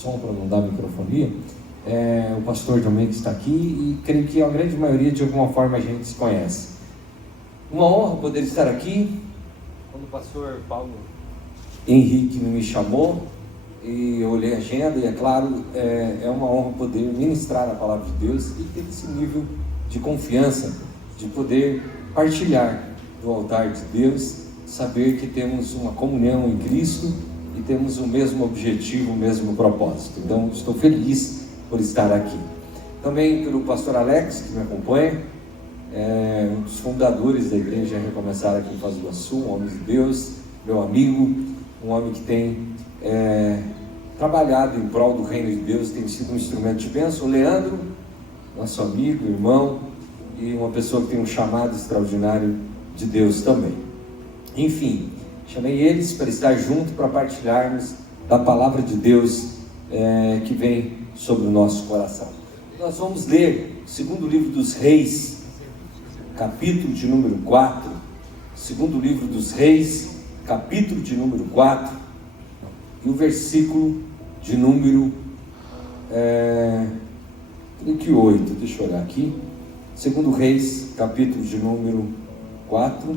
som para não dar microfonia. O pastor também que está aqui, e creio que a grande maioria de alguma forma a gente se conhece. Uma honra poder estar aqui. Quando o pastor Paulo Henrique me chamou e eu olhei a agenda, e é claro, é uma honra poder ministrar a palavra de Deus e ter esse nível de confiança, de poder partilhar do altar de Deus, saber que temos uma comunhão em Cristo e temos o mesmo objetivo, o mesmo propósito. Então estou feliz por estar aqui. Também pelo pastor Alex, que me acompanha, um dos fundadores da igreja Recomeçar aqui em Foz do Iguaçu, um homem de Deus, meu amigo, um homem que tem trabalhado em prol do reino de Deus, tem sido um instrumento de bênção. O Leandro, nosso amigo, irmão, e uma pessoa que tem um chamado extraordinário de Deus também. Enfim, chamei eles para estar junto, para partilharmos da palavra de Deus que vem sobre o nosso coração. Nós vamos ler o segundo livro dos Reis, capítulo de número 4, segundo livro dos Reis, capítulo de número 4, e o versículo de número 38, deixa eu olhar aqui, segundo Reis, capítulo de número 4,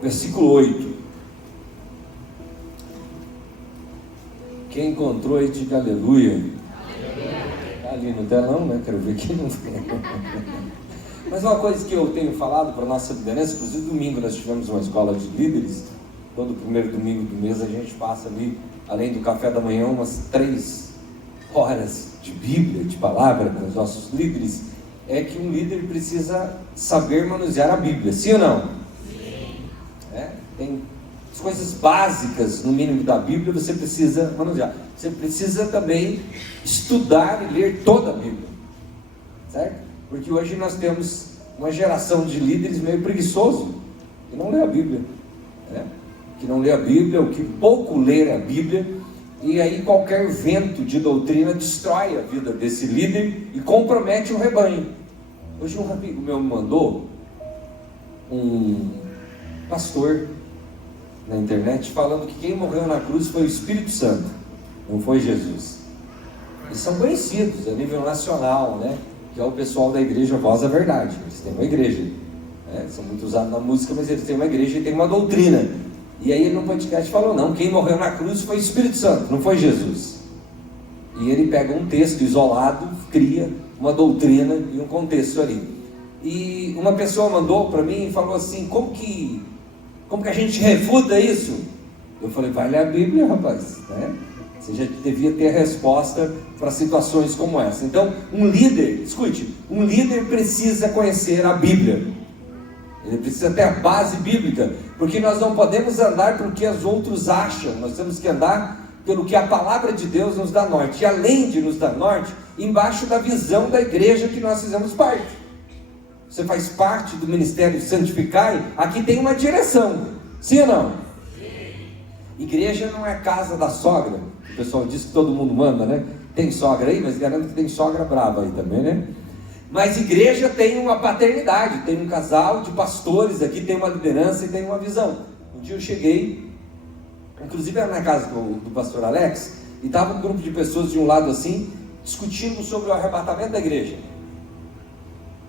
versículo 8. Quem encontrou aí, diga aleluia. Está ali no telão, né? Quero ver quem não tem. Mas uma coisa que eu tenho falado para a nossa liderança, inclusive domingo nós tivemos uma escola de líderes. Todo primeiro domingo do mês a gente passa ali, além do café da manhã, umas 3 horas de Bíblia, de palavra com os nossos líderes. É que um líder precisa saber manusear a Bíblia, sim ou não? Tem as coisas básicas, no mínimo, da Bíblia, você precisa manusear. Você precisa também estudar e ler toda a Bíblia, certo? Porque hoje nós temos uma geração de líderes meio preguiçoso, que não lê a Bíblia, né? Que não lê a Bíblia, ou que pouco lê a Bíblia, e aí qualquer vento de doutrina destrói a vida desse líder e compromete o rebanho. Hoje um amigo meu me mandou um pastor na internet falando que quem morreu na cruz foi o Espírito Santo, não foi Jesus. Eles são conhecidos a nível nacional, né? Que é o pessoal da igreja Voz da Verdade. Eles têm uma igreja, né? São muito usados na música, mas eles têm uma igreja e têm uma doutrina. E aí ele no podcast falou, não, quem morreu na cruz foi o Espírito Santo, não foi Jesus. E ele pega um texto isolado, cria uma doutrina e um contexto ali. E uma pessoa mandou para mim e falou assim, como que a gente refuta isso? Eu falei, vai ler a Bíblia, rapaz, né? Você já devia ter a resposta para situações como essa. Então, um líder, escute, um líder precisa conhecer a Bíblia. Ele precisa ter a base bíblica, porque nós não podemos andar pelo que os outros acham, nós temos que andar pelo que a palavra de Deus nos dá norte. E além de nos dar norte, embaixo da visão da igreja que nós fizemos parte. Você faz parte do ministério Santificai, aqui tem uma direção, sim ou não? Sim. Igreja não é casa da sogra, o pessoal diz que todo mundo manda, né? Tem sogra aí, mas garanto que tem sogra brava aí também, né? Mas igreja tem uma paternidade, tem um casal de pastores aqui, tem uma liderança e tem uma visão. Um dia eu cheguei, inclusive era na casa do pastor Alex, e estava um grupo de pessoas de um lado assim, discutindo sobre o arrebatamento da igreja.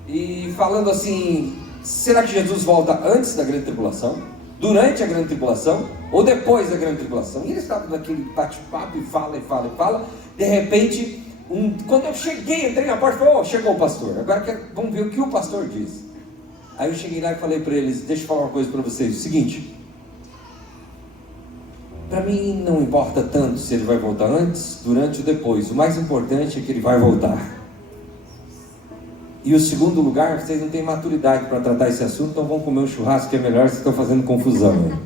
E falando assim, será que Jesus volta antes da grande tribulação, durante a grande tribulação, ou depois da grande tribulação? E eles estavam naquele bate-papo, e fala, de repente, quando eu cheguei, entrei na porta e falei, chegou o pastor, agora vamos ver o que o pastor diz. Aí eu cheguei lá e falei para eles, deixa eu falar uma coisa para vocês, o seguinte, para mim não importa tanto se ele vai voltar antes, durante ou depois, o mais importante é que ele vai voltar. E o segundo lugar, vocês não têm maturidade para tratar esse assunto, então vão comer um churrasco que é melhor, vocês estão fazendo confusão, né?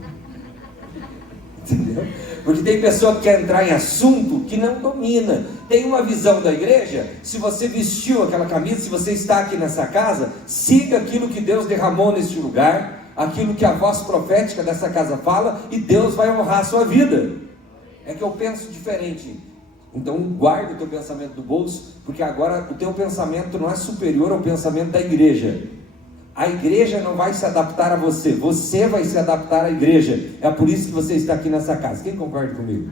Entendeu? Porque tem pessoa que quer entrar em assunto que não domina, tem uma visão da igreja. Se você vestiu aquela camisa, se você está aqui nessa casa, siga aquilo que Deus derramou neste lugar, aquilo que a voz profética dessa casa fala, e Deus vai honrar a sua vida. É que eu penso diferente. Então guarda o teu pensamento do bolso, porque agora o teu pensamento não é superior ao pensamento da igreja. A igreja não vai se adaptar a você, você vai se adaptar à igreja. É por isso que você está aqui nessa casa. Quem concorda comigo?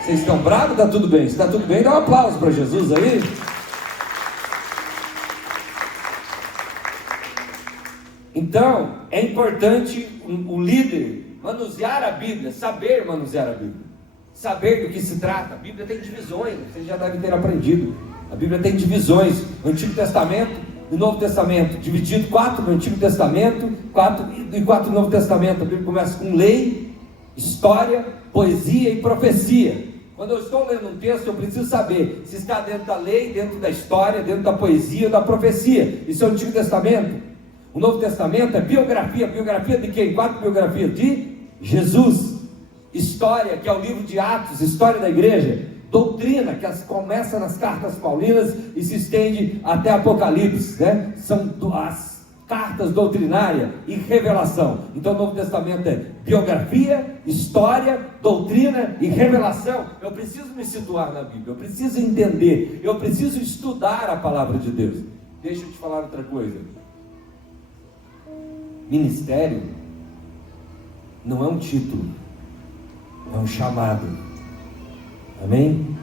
Vocês estão bravos? Está tudo bem. Se está tudo bem, dá um aplauso para Jesus aí. Então, é importante o líder manusear a Bíblia, saber manusear a Bíblia, saber do que se trata. A Bíblia tem divisões, vocês já devem ter aprendido. A Bíblia tem divisões, o Antigo Testamento e o Novo Testamento, dividido 4 no Antigo Testamento, 4 no Novo Testamento. A Bíblia começa com lei, história, poesia e profecia. Quando eu estou lendo um texto, eu preciso saber se está dentro da lei, dentro da história, dentro da poesia ou da profecia. Isso é o Antigo Testamento. O Novo Testamento é biografia. Biografia de quem? 4 biografias de Jesus. História, que é o livro de Atos, história da igreja. Doutrina, que começa nas cartas paulinas e se estende até Apocalipse, né? São as cartas doutrinárias e revelação. Então o Novo Testamento é biografia, história, doutrina e revelação. Eu preciso me situar na Bíblia, eu preciso entender, eu preciso estudar a palavra de Deus. Deixa eu te falar outra coisa. Ministério não é um título, é um chamado. Amém?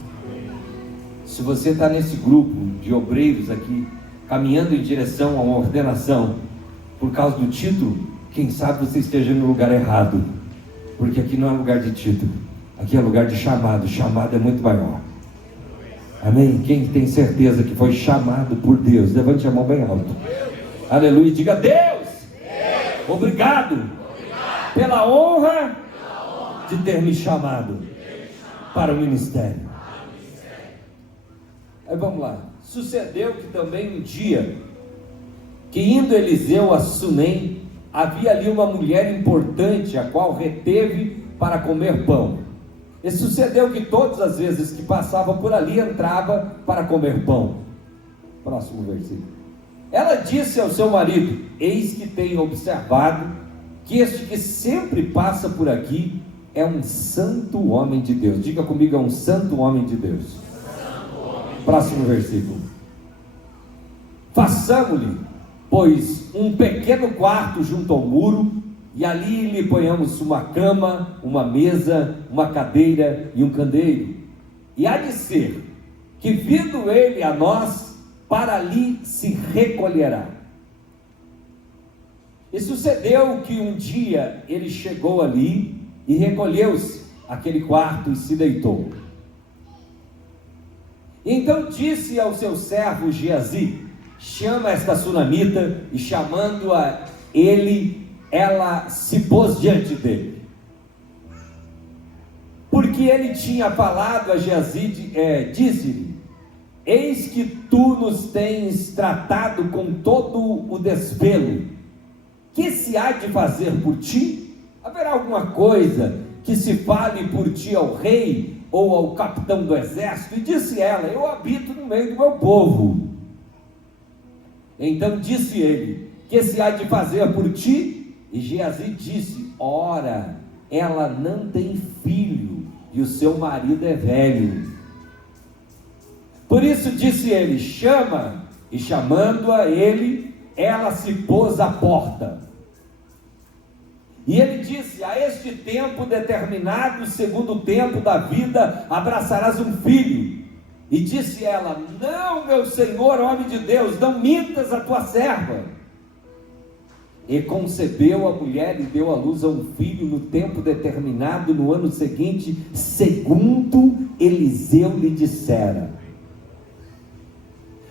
Se você está nesse grupo de obreiros aqui, caminhando em direção a uma ordenação, por causa do título, quem sabe você esteja no lugar errado, porque aqui não é lugar de título, aqui é lugar de chamado. Chamado é muito maior. Amém? Quem tem certeza que foi chamado por Deus, levante a mão bem alto. Aleluia, diga: Deus, obrigado pela honra de ter me chamado para o ministério. Aí vamos lá. Sucedeu que também um dia, que indo Eliseu a Sunem, havia ali uma mulher importante, a qual reteve para comer pão. E sucedeu que todas as vezes que passava por ali, entrava para comer pão. Próximo versículo. Ela disse ao seu marido: eis que tenho observado que este que sempre passa por aqui é um santo homem de Deus. Diga comigo: é um santo homem de Deus. Próximo versículo. Façamo-lhe, pois, um pequeno quarto junto ao muro, e ali lhe ponhamos uma cama, uma mesa, uma cadeira e um candeeiro. E há de ser que, vindo ele a nós, para ali se recolherá. E sucedeu que um dia ele chegou ali e recolheu-se àquele quarto e se deitou. Então disse ao seu servo Geazi: chama esta sunamita. E chamando-a ele, ela se pôs diante dele. Porque ele tinha falado a Geazi, disse-lhe: eis que tu nos tens tratado com todo o desvelo. Que se há de fazer por ti? Haverá alguma coisa que se fale por ti ao rei ou ao capitão do exército? E disse ela: eu habito no meio do meu povo. Então disse ele: que se há de fazer por ti? E Geazi disse: ora, ela não tem filho e o seu marido é velho. Por isso disse ele: chama. E chamando-a ele, ela se pôs à porta. E ele disse: a este tempo determinado, segundo o tempo da vida, abraçarás um filho. E disse ela: não, meu senhor, homem de Deus, não mintas a tua serva. E concebeu a mulher e deu à luz a um filho no tempo determinado, no ano seguinte, segundo Eliseu lhe dissera.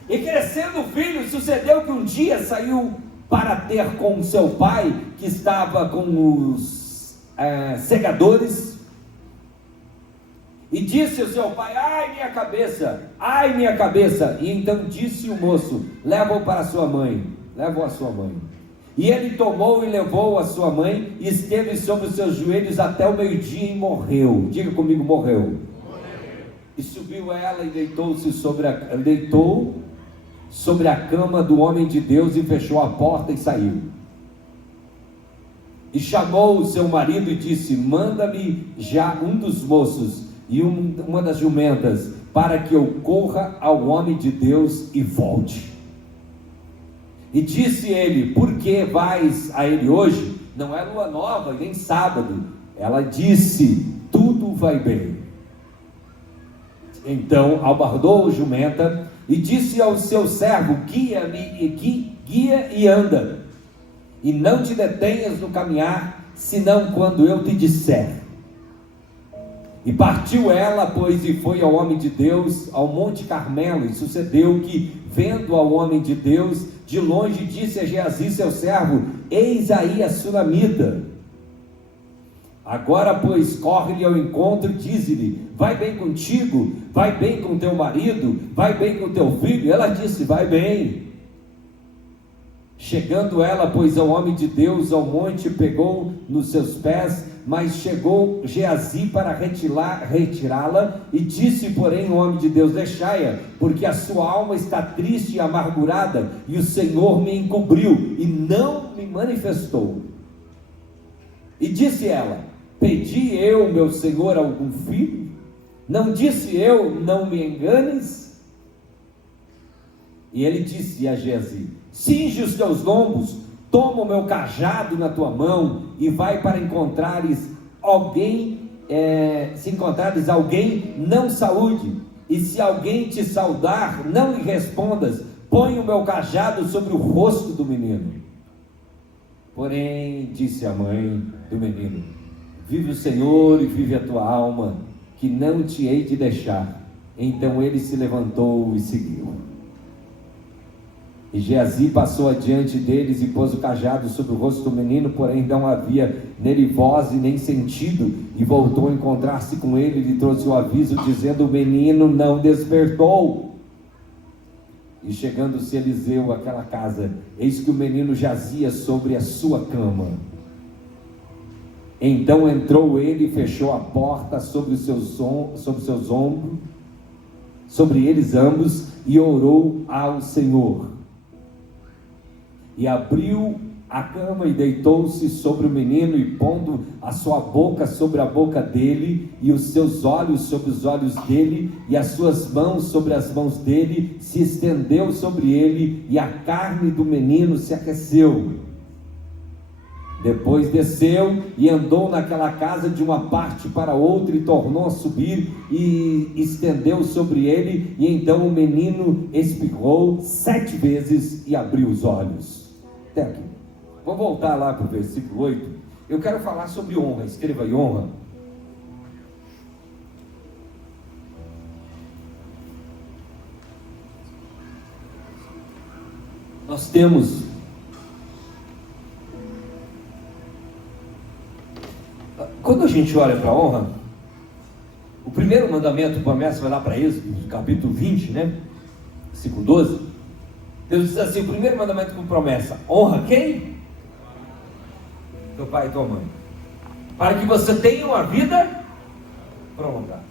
E crescendo o filho, sucedeu que um dia saiu para ter com seu pai, que estava com os segadores, e disse ao seu pai: ai minha cabeça, ai minha cabeça. E então disse o moço: leva-o para a sua mãe. Leva-o à sua mãe. E ele tomou e levou a sua mãe, e esteve sobre os seus joelhos até o meio-dia e morreu. Diga comigo: morreu. E subiu ela e deitou-se sobre a cama do homem de Deus, e fechou a porta e saiu. E chamou o seu marido e disse: manda-me já um dos moços e uma das jumentas, para que eu corra ao homem de Deus e volte. E disse ele: por que vais a ele hoje? Não é lua nova, nem sábado. Ela disse: tudo vai bem. Então albardou a jumenta e disse ao seu servo: guia e anda, e não te detenhas no caminhar, senão quando eu te disser. E partiu ela, pois, e foi ao homem de Deus, ao Monte Carmelo. E sucedeu que, vendo ao homem de Deus, de longe disse a Geazi, seu servo: eis aí a sunamita. Agora, pois, corre-lhe ao encontro e diz-lhe: vai bem contigo, vai bem com teu marido, vai bem com teu filho. E ela disse: vai bem. Chegando ela, pois, ao homem de Deus, ao monte, pegou nos seus pés, mas chegou Geazi para retirá-la, e disse, porém, o homem de Deus: deixai-a, porque a sua alma está triste e amargurada, e o Senhor me encobriu, e não me manifestou. E disse ela: pedi eu, meu Senhor, algum filho? Não disse eu: não me enganes? E ele disse a Geazi: cinge os teus lombos, toma o meu cajado na tua mão, e vai para encontrares alguém, se encontrares alguém, não saúde, e se alguém te saudar, não lhe respondas, põe o meu cajado sobre o rosto do menino. Porém, disse a mãe do menino: vive o Senhor e vive a tua alma, que não te hei de deixar. Então ele se levantou e seguiu. E Geazi passou adiante deles e pôs o cajado sobre o rosto do menino, porém não havia nele voz e nem sentido, e voltou a encontrar-se com ele, e lhe trouxe o aviso, dizendo: o menino não despertou. E chegando-se Eliseu àquela casa, eis que o menino jazia sobre a sua cama. Então entrou ele e fechou a porta sobre seus ombros, sobre eles ambos, e orou ao Senhor. E abriu a cama e deitou-se sobre o menino, e pondo a sua boca sobre a boca dele, e os seus olhos sobre os olhos dele, e as suas mãos sobre as mãos dele, se estendeu sobre ele, e a carne do menino se aqueceu. Depois desceu e andou naquela casa de uma parte para outra, e tornou a subir e estendeu sobre ele, e então o menino espirrou 7 vezes e abriu os olhos. Até aqui. Vou voltar lá para o versículo 8. Eu quero falar sobre honra. Escreva aí: honra. Nós temos quando a gente olha para a honra, o primeiro mandamento começa, vai lá para Êxodo, capítulo 20, né? Versículo 12. Deus diz assim: o primeiro mandamento com promessa: honra quem? Teu pai e tua mãe, para que você tenha uma vida prolongada.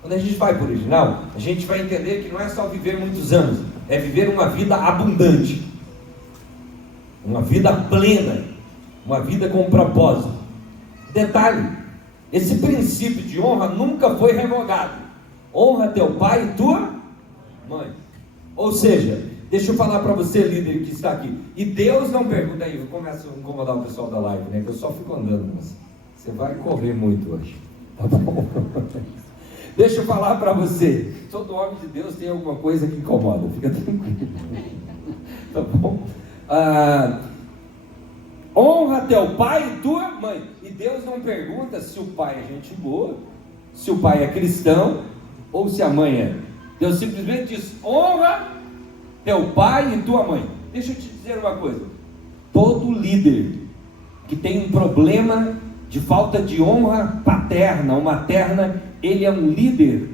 Quando a gente vai para o original, a gente vai entender que não é só viver muitos anos, é viver uma vida abundante, uma vida plena, uma vida com propósito. Detalhe: esse princípio de honra nunca foi revogado. Honra teu pai e tua mãe. Ou seja, deixa eu falar para você, líder que está aqui, e Deus não pergunta aí, eu começo a incomodar o pessoal da live, né? Que eu só fico andando, mas você vai correr muito hoje, tá bom? Deixa eu falar para você, todo homem de Deus tem alguma coisa que incomoda, fica tranquilo, tá bom? Honra teu pai e tua mãe. E Deus não pergunta se o pai é gente boa, se o pai é cristão, ou se a mãe é. Deus simplesmente diz: honra teu pai e tua mãe. Deixa eu te dizer uma coisa: todo líder que tem um problema de falta de honra paterna ou materna, ele é um líder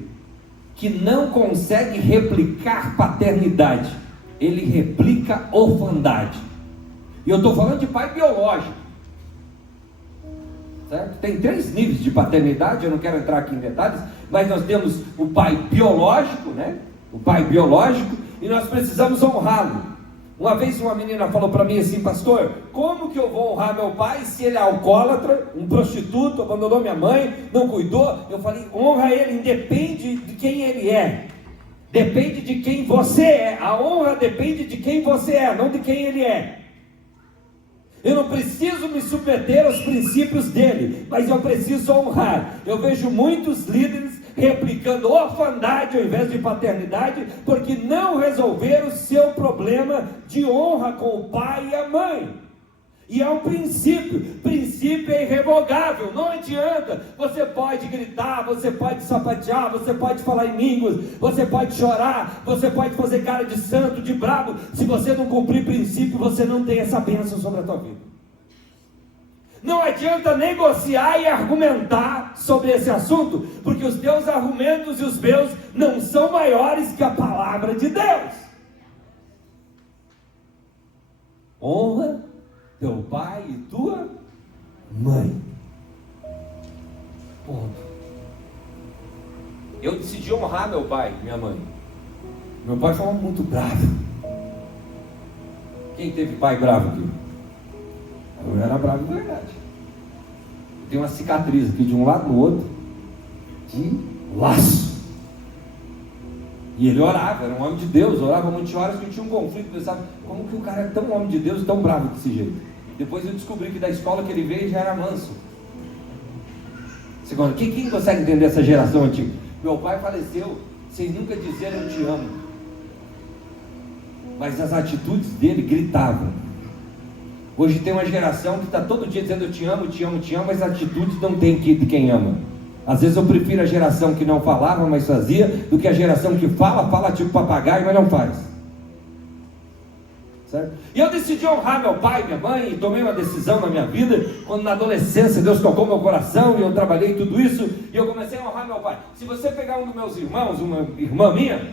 que não consegue replicar paternidade, ele replica orfandade. E eu estou falando de pai biológico, certo? Tem 3 níveis de paternidade, eu não quero entrar aqui em detalhes, mas nós temos o pai biológico, né? O pai biológico, e nós precisamos honrá-lo. Uma vez uma menina falou para mim assim: pastor, como que eu vou honrar meu pai se ele é alcoólatra, um prostituto, abandonou minha mãe, não cuidou? Eu falei: honra ele, independe de quem ele é, depende de quem você é. A honra depende de quem você é, não de quem ele é. Eu não preciso me submeter aos princípios dele, mas eu preciso honrar. Eu vejo muitos líderes replicando orfandade ao invés de paternidade, porque não resolveram o seu problema de honra com o pai e a mãe. E é um princípio é irrevogável, não adianta. Você pode gritar, você pode sapatear, você pode falar em línguas, você pode chorar, você pode fazer cara de santo, de bravo. Se você não cumprir princípio, você não tem essa bênção sobre a tua vida. Não adianta negociar e argumentar sobre esse assunto, porque os teus argumentos e os meus não são maiores que a palavra de Deus. Honra teu pai e tua mãe. Ponto. Eu decidi honrar meu pai e minha mãe. Meu pai foi muito bravo. Quem teve pai bravo aqui? Eu era bravo de verdade. Eu tenho uma cicatriz aqui de um lado no outro, de laço. E ele orava, era um homem de Deus, orava muitas horas que eu tinha um conflito. Pensava, como que o cara é tão homem de Deus e tão bravo desse jeito? Depois eu descobri que da escola que ele veio já era manso. Segundo, quem consegue entender essa geração antiga? Meu pai faleceu sem nunca dizer eu te amo, mas as atitudes dele gritavam. Hoje tem uma geração que está todo dia dizendo eu te amo, te amo, te amo, mas as atitudes não tem de quem ama. Às vezes eu prefiro a geração que não falava, mas fazia, do que a geração que fala tipo papagaio, mas não faz. Certo? E eu decidi honrar meu pai e minha mãe, e tomei uma decisão na minha vida, quando na adolescência Deus tocou meu coração, e eu trabalhei tudo isso, e eu comecei a honrar meu pai. Se você pegar um dos meus irmãos, uma irmã minha,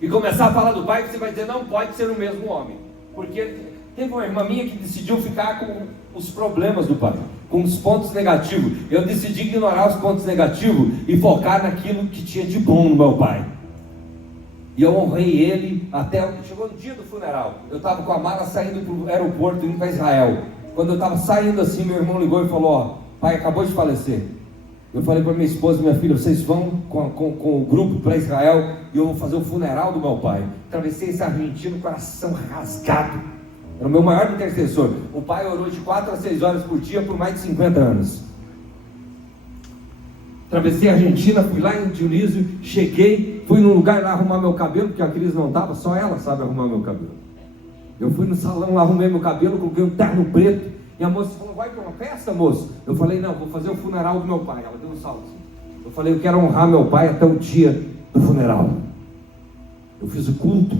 e começar a falar do pai, você vai dizer, não pode ser o mesmo homem, porque teve uma irmã minha que decidiu ficar com os problemas do pai, com os pontos negativos. Eu decidi ignorar os pontos negativos e focar naquilo que tinha de bom no meu pai. E eu honrei ele até... Chegou no dia do funeral, eu estava com a mala saindo para o aeroporto, indo para Israel. Quando eu estava saindo assim, meu irmão ligou e falou, ó, pai acabou de falecer. Eu falei para minha esposa e minha filha, vocês vão com o grupo para Israel e eu vou fazer o funeral do meu pai. Atravessei esse Argentina, coração rasgado. Era o meu maior intercessor. O pai orou de 4 a 6 horas por dia por mais de 50 anos. Atravessei a Argentina, fui lá em Dionísio, cheguei, fui num lugar lá arrumar meu cabelo, porque a Cris não estava, só ela sabe arrumar meu cabelo. Eu fui no salão lá, arrumei meu cabelo, coloquei um terno preto, e a moça falou, vai para uma festa, moço? Eu falei, não, vou fazer o funeral do meu pai. Ela deu um salto assim. Eu falei, eu quero honrar meu pai até o dia do funeral. Eu fiz o culto,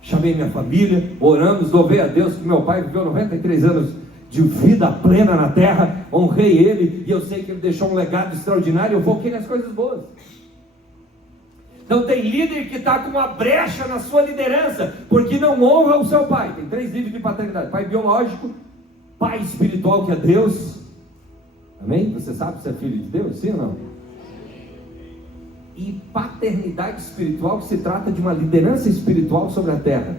chamei minha família, oramos, louvei a Deus que meu pai viveu 93 anos de vida plena na terra, honrei ele, e eu sei que ele deixou um legado extraordinário, eu foquei nas coisas boas. Então tem líder que está com uma brecha na sua liderança, porque não honra o seu pai. Tem 3 níveis de paternidade: pai biológico, pai espiritual, que é Deus, amém? Você sabe se é filho de Deus, sim ou não? E paternidade espiritual, que se trata de uma liderança espiritual sobre a terra.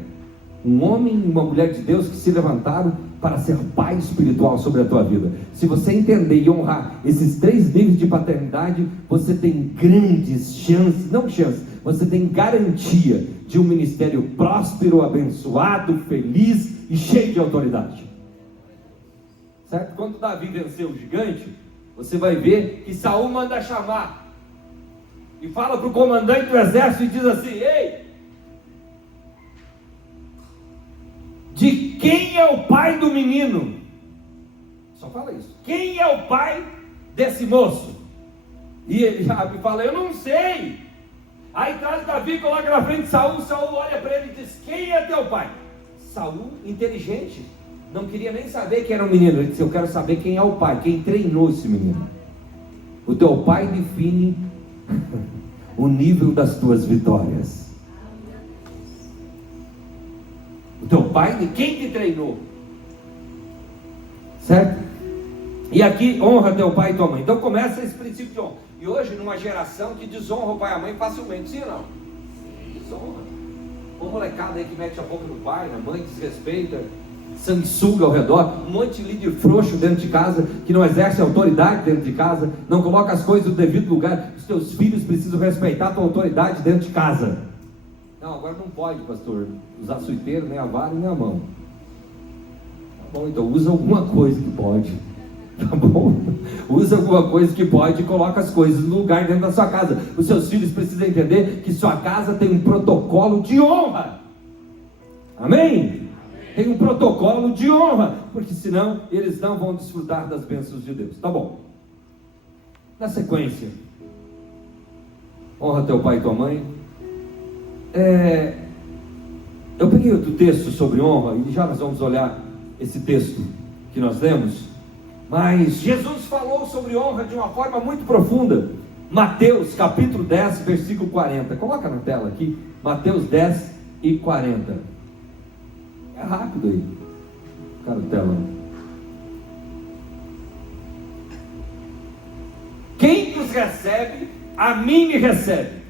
Um homem e uma mulher de Deus que se levantaram para ser pai espiritual sobre a tua vida. Se você entender e honrar esses 3 níveis de paternidade, você tem grandes chances, não chances, você tem garantia de um ministério próspero, abençoado, feliz e cheio de autoridade. Certo? Quando Davi venceu o gigante, você vai ver que Saul manda chamar e fala para o comandante do exército e diz assim, ei, de quem é o pai do menino? Só fala isso. Quem é o pai desse moço? E ele fala, eu não sei. Aí traz Davi, coloca na frente de Saul. Saul olha para ele e diz, quem é teu pai? Saul, inteligente, não queria nem saber quem era o menino. Ele disse, eu quero saber quem é o pai, quem treinou esse menino. O teu pai define o nível das tuas vitórias. O teu pai, quem te treinou? Certo? E aqui, honra teu pai e tua mãe. Então começa esse princípio de honra. E hoje, numa geração que desonra o pai e a mãe facilmente, sim ou não? Desonra. Uma molecada aí que mete a boca no pai, na mãe, desrespeita, sanguessuga ao redor, um monte de líder frouxo dentro de casa, que não exerce autoridade dentro de casa, não coloca as coisas no devido lugar. Os teus filhos precisam respeitar a tua autoridade dentro de casa. Não, agora não pode, pastor, usar suiteiro, nem a vara, nem a mão. Tá bom, então usa alguma coisa que pode. Tá bom? Usa alguma coisa que pode e coloca as coisas no lugar dentro da sua casa. Os seus filhos precisam entender que sua casa tem um protocolo de honra. Amém? Tem um protocolo de honra, porque senão eles não vão desfrutar das bênçãos de Deus. Tá bom. Na sequência, honra teu pai e tua mãe. Eu peguei outro texto sobre honra, e já nós vamos olhar esse texto que nós lemos. Mas Jesus falou sobre honra de uma forma muito profunda. Mateus capítulo 10, versículo 40. Coloca na tela aqui, Mateus 10 e 40. É rápido aí. Cara, tela. Quem nos recebe, a mim me recebe.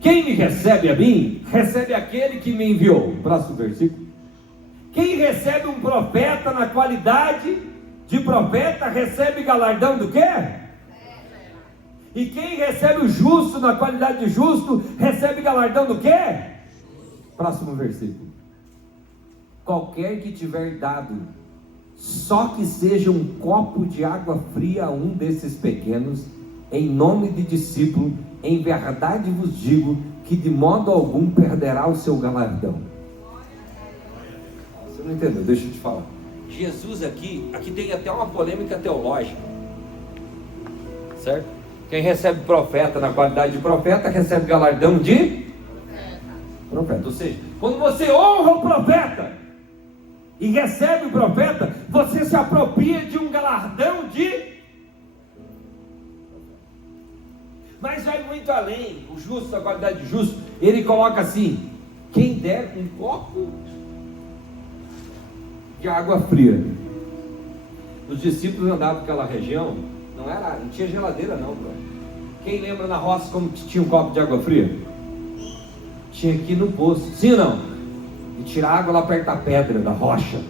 Quem me recebe a mim, recebe aquele que me enviou. Próximo versículo. Quem recebe um profeta na qualidade de profeta, recebe galardão do quê? E quem recebe o justo na qualidade de justo, recebe galardão do quê? Próximo versículo. Qualquer que tiver dado, só que seja um copo de água fria a um desses pequenos, em nome de discípulo, em verdade vos digo, que de modo algum perderá o seu galardão. Você não entendeu? Deixa eu te falar. Jesus aqui tem até uma polêmica teológica, certo? Quem recebe profeta na qualidade de profeta, recebe galardão de profeta. Ou seja, quando você honra o profeta e recebe o profeta, você se apropria de um galardão de... Mas vai muito além. O justo, a qualidade de justo, ele coloca assim: quem der um copo de água fria. Os discípulos andavam naquela região, não tinha geladeira não, bro. Quem lembra na roça como que tinha um copo de água fria? Tinha aqui no poço, sim ou não? E tirar água lá perto da pedra, da rocha.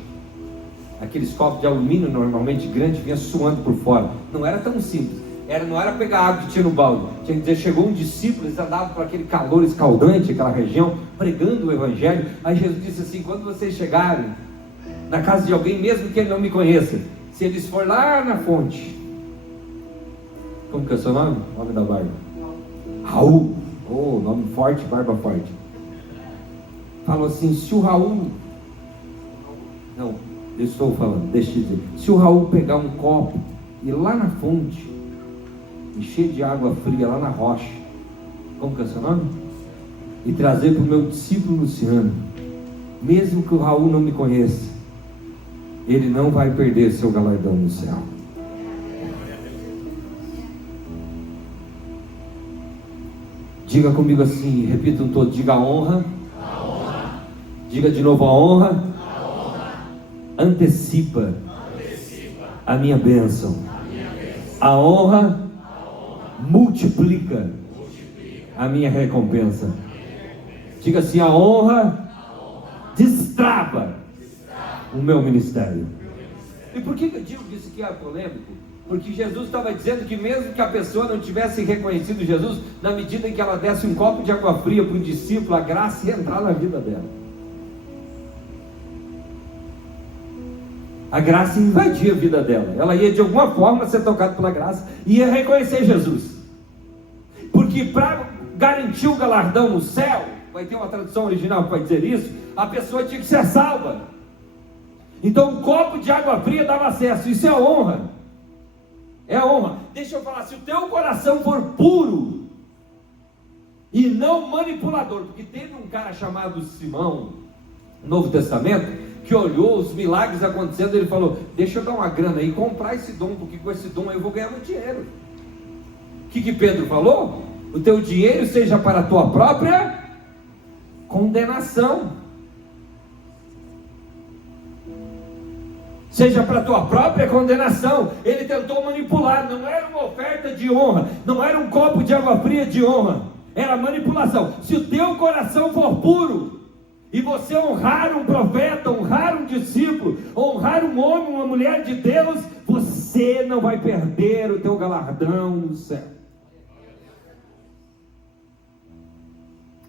Aqueles copos de alumínio normalmente grandes, vinha suando por fora. Não era tão simples. Não era pegar água que tinha no balde. Tinha que dizer, chegou um discípulo, eles andavam por aquele calor escaldante, aquela região, pregando o evangelho. Aí Jesus disse assim: quando vocês chegarem na casa de alguém, mesmo que ele não me conheça, se eles for lá na fonte, como que é o seu nome? O nome da barba? Raul. Oh, nome forte, barba forte. Falou assim: se o Raul, não, eu estou falando, deixa eu dizer, se o Raul pegar um copo e ir lá na fonte, encher de água fria lá na rocha, como que é o seu nome? E trazer para o meu discípulo Luciano, mesmo que o Raul não me conheça, ele não vai perder seu galardão no céu. Diga comigo assim, repitam todos, diga a honra. Diga de novo, a honra. Antecipa a minha bênção. A honra multiplica a minha recompensa. Diga assim, a honra destrava o meu ministério. E por que eu digo que isso aqui é polêmico? Porque Jesus estava dizendo que mesmo que a pessoa não tivesse reconhecido Jesus, na medida em que ela desse um copo de água fria para o discípulo, a graça ia entrar na vida dela. A graça ia invadir a vida dela. Ela ia de alguma forma ser tocada pela graça e ia reconhecer Jesus. Porque para garantir o galardão no céu, vai ter uma tradução original que vai dizer isso, a pessoa tinha que ser salva. Então um copo de água fria dava acesso. Isso é honra. É honra. Deixa eu falar, se o teu coração for puro e não manipulador, porque teve um cara chamado Simão, no Novo Testamento, que olhou os milagres acontecendo, ele falou: deixa eu dar uma grana aí, comprar esse dom, porque com esse dom eu vou ganhar muito dinheiro. O que Pedro falou? O teu dinheiro seja para a tua própria condenação. Seja para a tua própria condenação. Ele tentou manipular, não era uma oferta de honra, não era um copo de água fria de honra, era manipulação. Se o teu coração for puro e você honrar um profeta, honrar um discípulo, honrar um homem, uma mulher de Deus, você não vai perder o teu galardão no céu.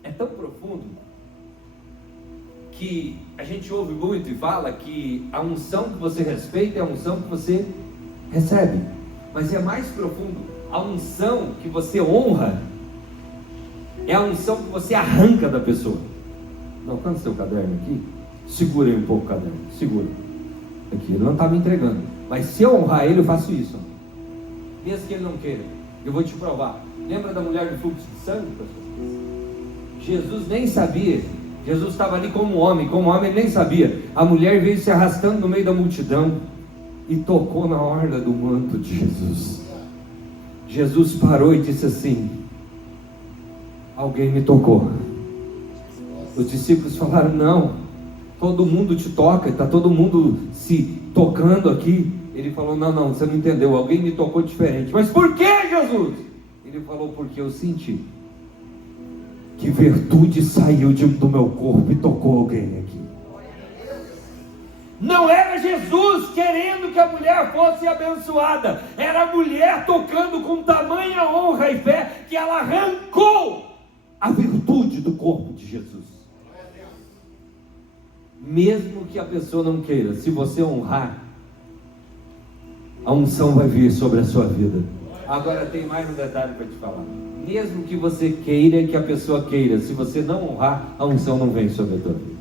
É tão profundo que a gente ouve muito e fala que a unção que você respeita é a unção que você recebe, mas é mais profundo. A unção que você honra é a unção que você arranca da pessoa. Não, alcança seu caderno aqui, segura aí um pouco o caderno, segura aqui, ele não está me entregando, mas se eu honrar ele, eu faço isso, mesmo que ele não queira. Eu vou te provar. Lembra da mulher do fluxo de sangue, pastor? Jesus nem sabia. Jesus estava ali como homem ele nem sabia. A mulher veio se arrastando no meio da multidão e tocou na orla do manto de Jesus. Jesus parou e disse assim: alguém me tocou. Os discípulos falaram: não, todo mundo te toca, está todo mundo se tocando aqui. Ele falou: não, você não entendeu, alguém me tocou diferente. Mas por que, Jesus? Ele falou: porque eu senti que virtude saiu do meu corpo e tocou alguém aqui. Não era Jesus querendo que a mulher fosse abençoada, era a mulher tocando com tamanha honra e fé que ela arrancou a virtude do corpo de Jesus. Mesmo que a pessoa não queira, se você honrar, a unção vai vir sobre a sua vida. Agora tem mais um detalhe para te falar. Mesmo que você queira, que a pessoa queira, se você não honrar, a unção não vem sobre a tua vida.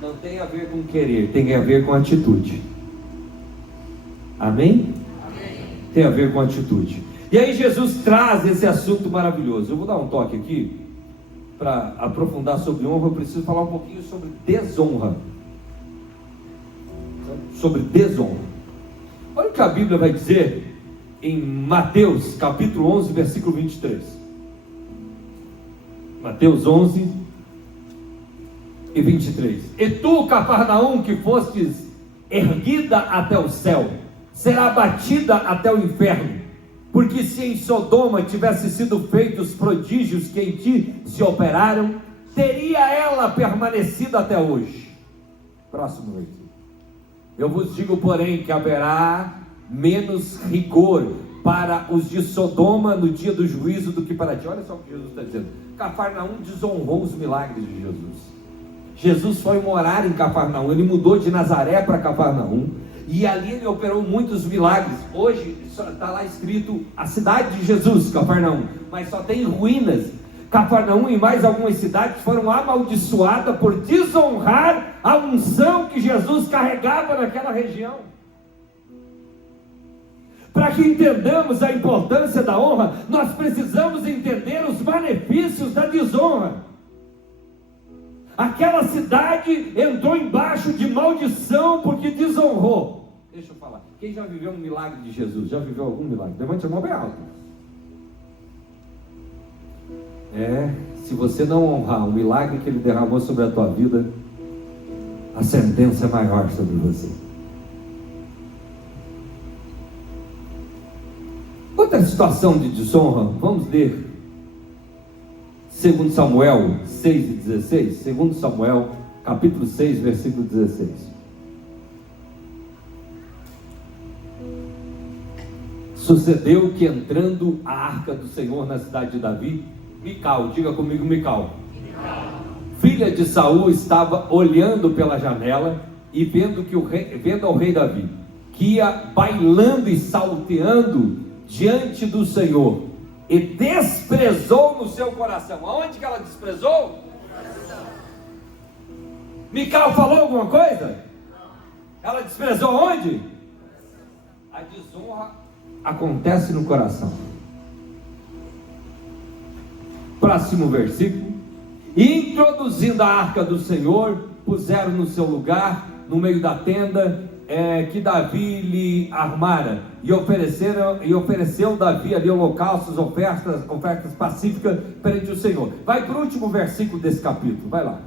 Não tem a ver com querer, tem a ver com atitude. Amém? Amém. Tem a ver com atitude. E aí Jesus traz esse assunto maravilhoso. Eu vou dar um toque aqui, para aprofundar sobre honra. Eu preciso falar um pouquinho sobre desonra. Sobre desonra. Olha o que a Bíblia vai dizer em Mateus capítulo 11, versículo 23. Mateus 11 e 23. E tu, Cafarnaum, que fostes erguida até o céu, será abatida até o inferno. Porque se em Sodoma tivesse sido feitos prodígios que em ti se operaram, teria ela permanecido até hoje. Próximo versículo. Eu vos digo, porém, que haverá menos rigor para os de Sodoma no dia do juízo do que para ti. Olha só o que Jesus está dizendo. Cafarnaum desonrou os milagres de Jesus. Jesus foi morar em Cafarnaum, ele mudou de Nazaré para Cafarnaum, e ali ele operou muitos milagres. Hoje está lá escrito a cidade de Jesus, Cafarnaum, mas só tem ruínas. Cafarnaum e mais algumas cidades foram amaldiçoadas por desonrar a unção que Jesus carregava naquela região. Para que entendamos a importância da honra, nós precisamos entender os benefícios da desonra. Aquela cidade entrou embaixo de maldição porque desonrou. Deixa eu falar, quem já viveu um milagre de Jesus? Já viveu algum milagre? Levante a mão bem alto. Se você não honrar o milagre que ele derramou sobre a tua vida, a sentença é maior sobre você. Outra situação de desonra, vamos ler 2 Samuel 6 e 16, 2 Samuel capítulo 6, versículo 16. Sucedeu que entrando a arca do Senhor na cidade de Davi, Mical, diga comigo, Mical, filha de Saul, estava olhando pela janela e vendo ao rei Davi, que ia bailando e salteando diante do Senhor, e desprezou no seu coração. Aonde que ela desprezou? Mical falou alguma coisa? Ela desprezou onde? A desonra acontece no coração. Próximo versículo. E introduzindo a arca do Senhor, puseram no seu lugar, no meio da tenda que Davi lhe armara, e ofereceu Davi ali holocaustos, ofertas pacíficas perante o Senhor. Vai para o último versículo desse capítulo, vai lá,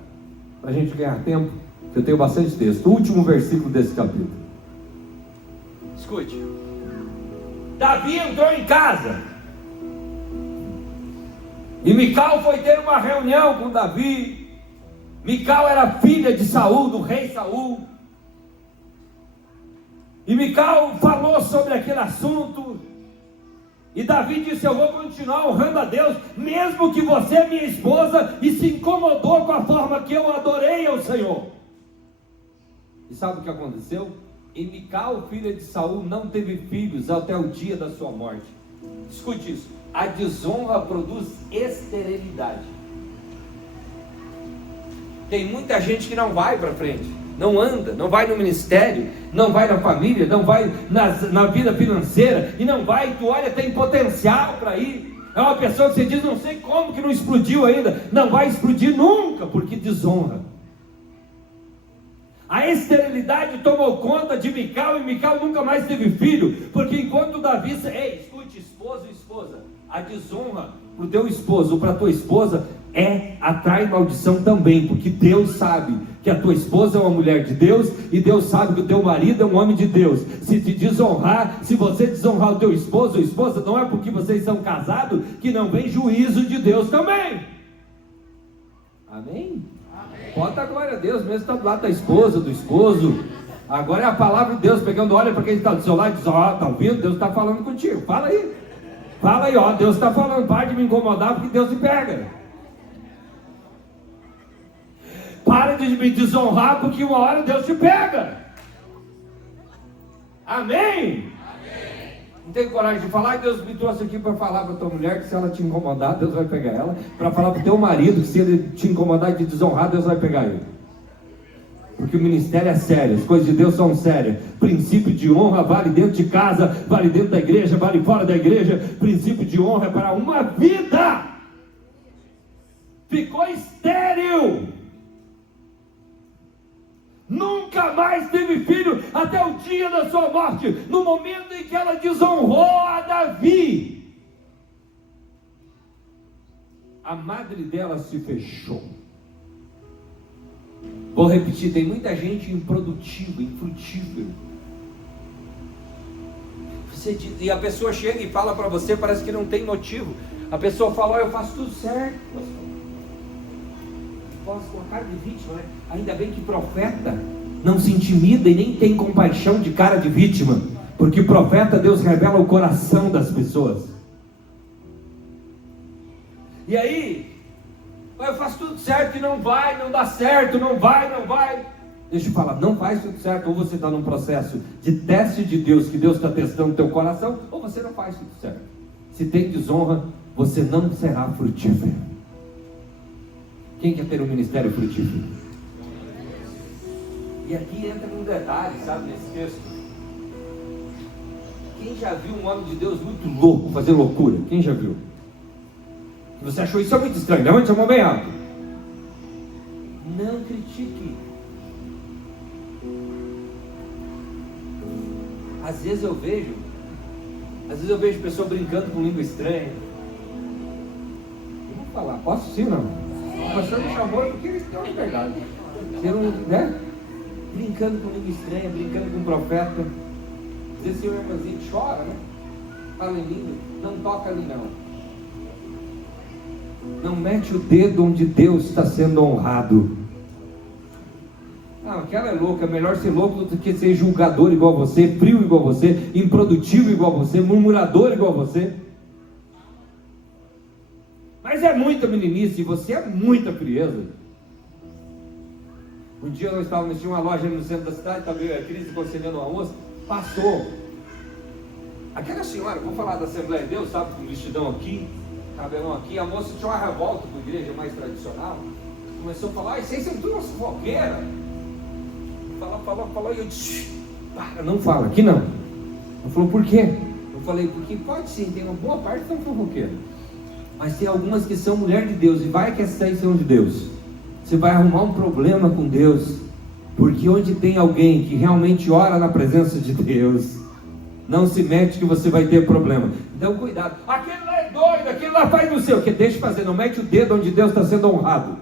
para a gente ganhar tempo, que eu tenho bastante texto. O último versículo desse capítulo. Escute. Davi entrou em casa, e Mical foi ter uma reunião com Davi, Mical era filha de Saul, do rei Saul. E Mical falou sobre aquele assunto. E Davi disse: eu vou continuar honrando a Deus, mesmo que você é minha esposa e se incomodou com a forma que eu adorei ao Senhor. E sabe o que aconteceu? E Mical, filha de Saul, não teve filhos até o dia da sua morte. Escute isso: a desonra produz esterilidade. Tem muita gente que não vai para frente, não anda, não vai no ministério, não vai na família, não vai na vida financeira, e não vai, tu olha, tem potencial para ir. É uma pessoa que você diz: não sei como que não explodiu ainda. Não vai explodir nunca, porque desonra. A esterilidade tomou conta de Mical, e Mical nunca mais teve filho, porque enquanto Davi... Ei, escute, esposo e esposa, a desonra para o teu esposo ou para a tua esposa atrai maldição também, porque Deus sabe que a tua esposa é uma mulher de Deus, e Deus sabe que o teu marido é um homem de Deus. Se te desonrar, se você desonrar o teu esposo ou esposa, não é porque vocês são casados que não vem juízo de Deus também. Amém? Bota a glória a Deus, mesmo está do lado da esposa, do esposo. Agora é a palavra de Deus pegando, olha para quem está do seu lado e diz: ó, está ouvindo? Deus está falando contigo. Fala aí, ó, Deus está falando. Para de me incomodar, porque Deus te pega. Para de me desonrar, porque uma hora Deus te pega. Amém? Não tem coragem de falar? Deus me trouxe aqui para falar para tua mulher que se ela te incomodar, Deus vai pegar ela. Para falar para o teu marido que se ele te incomodar e te desonrar, Deus vai pegar ele. Porque o ministério é sério, as coisas de Deus são sérias. Princípio de honra vale dentro de casa, vale dentro da igreja, vale fora da igreja. Princípio de honra é para uma vida. Ficou estéril. Nunca mais teve filho até o dia da sua morte, no momento em que ela desonrou a Davi. A madre dela se fechou. Vou repetir: tem muita gente improdutiva, infrutífero. E a pessoa chega e fala para você, parece que não tem motivo. A pessoa fala: eu faço tudo certo. Posso com a cara de vítima, né? Ainda bem que profeta não se intimida e nem tem compaixão de cara de vítima, porque profeta, Deus revela o coração das pessoas. E aí, eu faço tudo certo e não vai, não dá certo, não vai. Deixa eu falar, não faz tudo certo. Ou você está num processo de teste de Deus, que Deus está testando o teu coração, ou você não faz tudo certo. Se tem desonra, você não será frutífero. Quem quer ter um ministério frutífero? E aqui entra um detalhe, sabe, nesse texto. Quem já viu um homem de Deus muito louco fazer loucura? Quem já viu? Você achou isso muito estranho? Levante a mão bem alto. Não critique. Às vezes eu vejo pessoa brincando com língua estranha. Eu vou falar, posso sim ou não? O pastor me chamou porque eles estão de verdade. Você não, né? Brincando com língua estranha, brincando com o profeta. Às vezes seu irmãozinho chora, né? Fala em língua, não toca ali não. Não mete o dedo onde Deus está sendo honrado. Não, aquela é louca. É melhor ser louco do que ser julgador igual você, frio igual você, improdutivo igual você, murmurador igual você. Mas é muita meninice, e você é muita frieza. Um dia nós estávamos, tinha uma loja no centro da cidade, estava eu e a Cris aconselhando uma moça, passou. Aquela senhora, vou falar da Assembleia de Deus, sabe, com vestidão aqui, cabelão aqui, a moça tinha uma revolta com a igreja mais tradicional, começou a falar: vocês são tudo umas fofoqueiras. Falou, e eu disse: para, não fala, aqui não. Ela falou: por quê? Eu falei: porque pode sim, tem uma boa parte que são fofoqueiras, mas tem algumas que são mulher de Deus, e vai que essas aí são de Deus. Você vai arrumar um problema com Deus, porque onde tem alguém que realmente ora na presença de Deus, não se mete que você vai ter problema. Então cuidado, aquele lá é doido, aquele lá faz não sei o que, deixa fazer, não mete o dedo onde Deus está sendo honrado.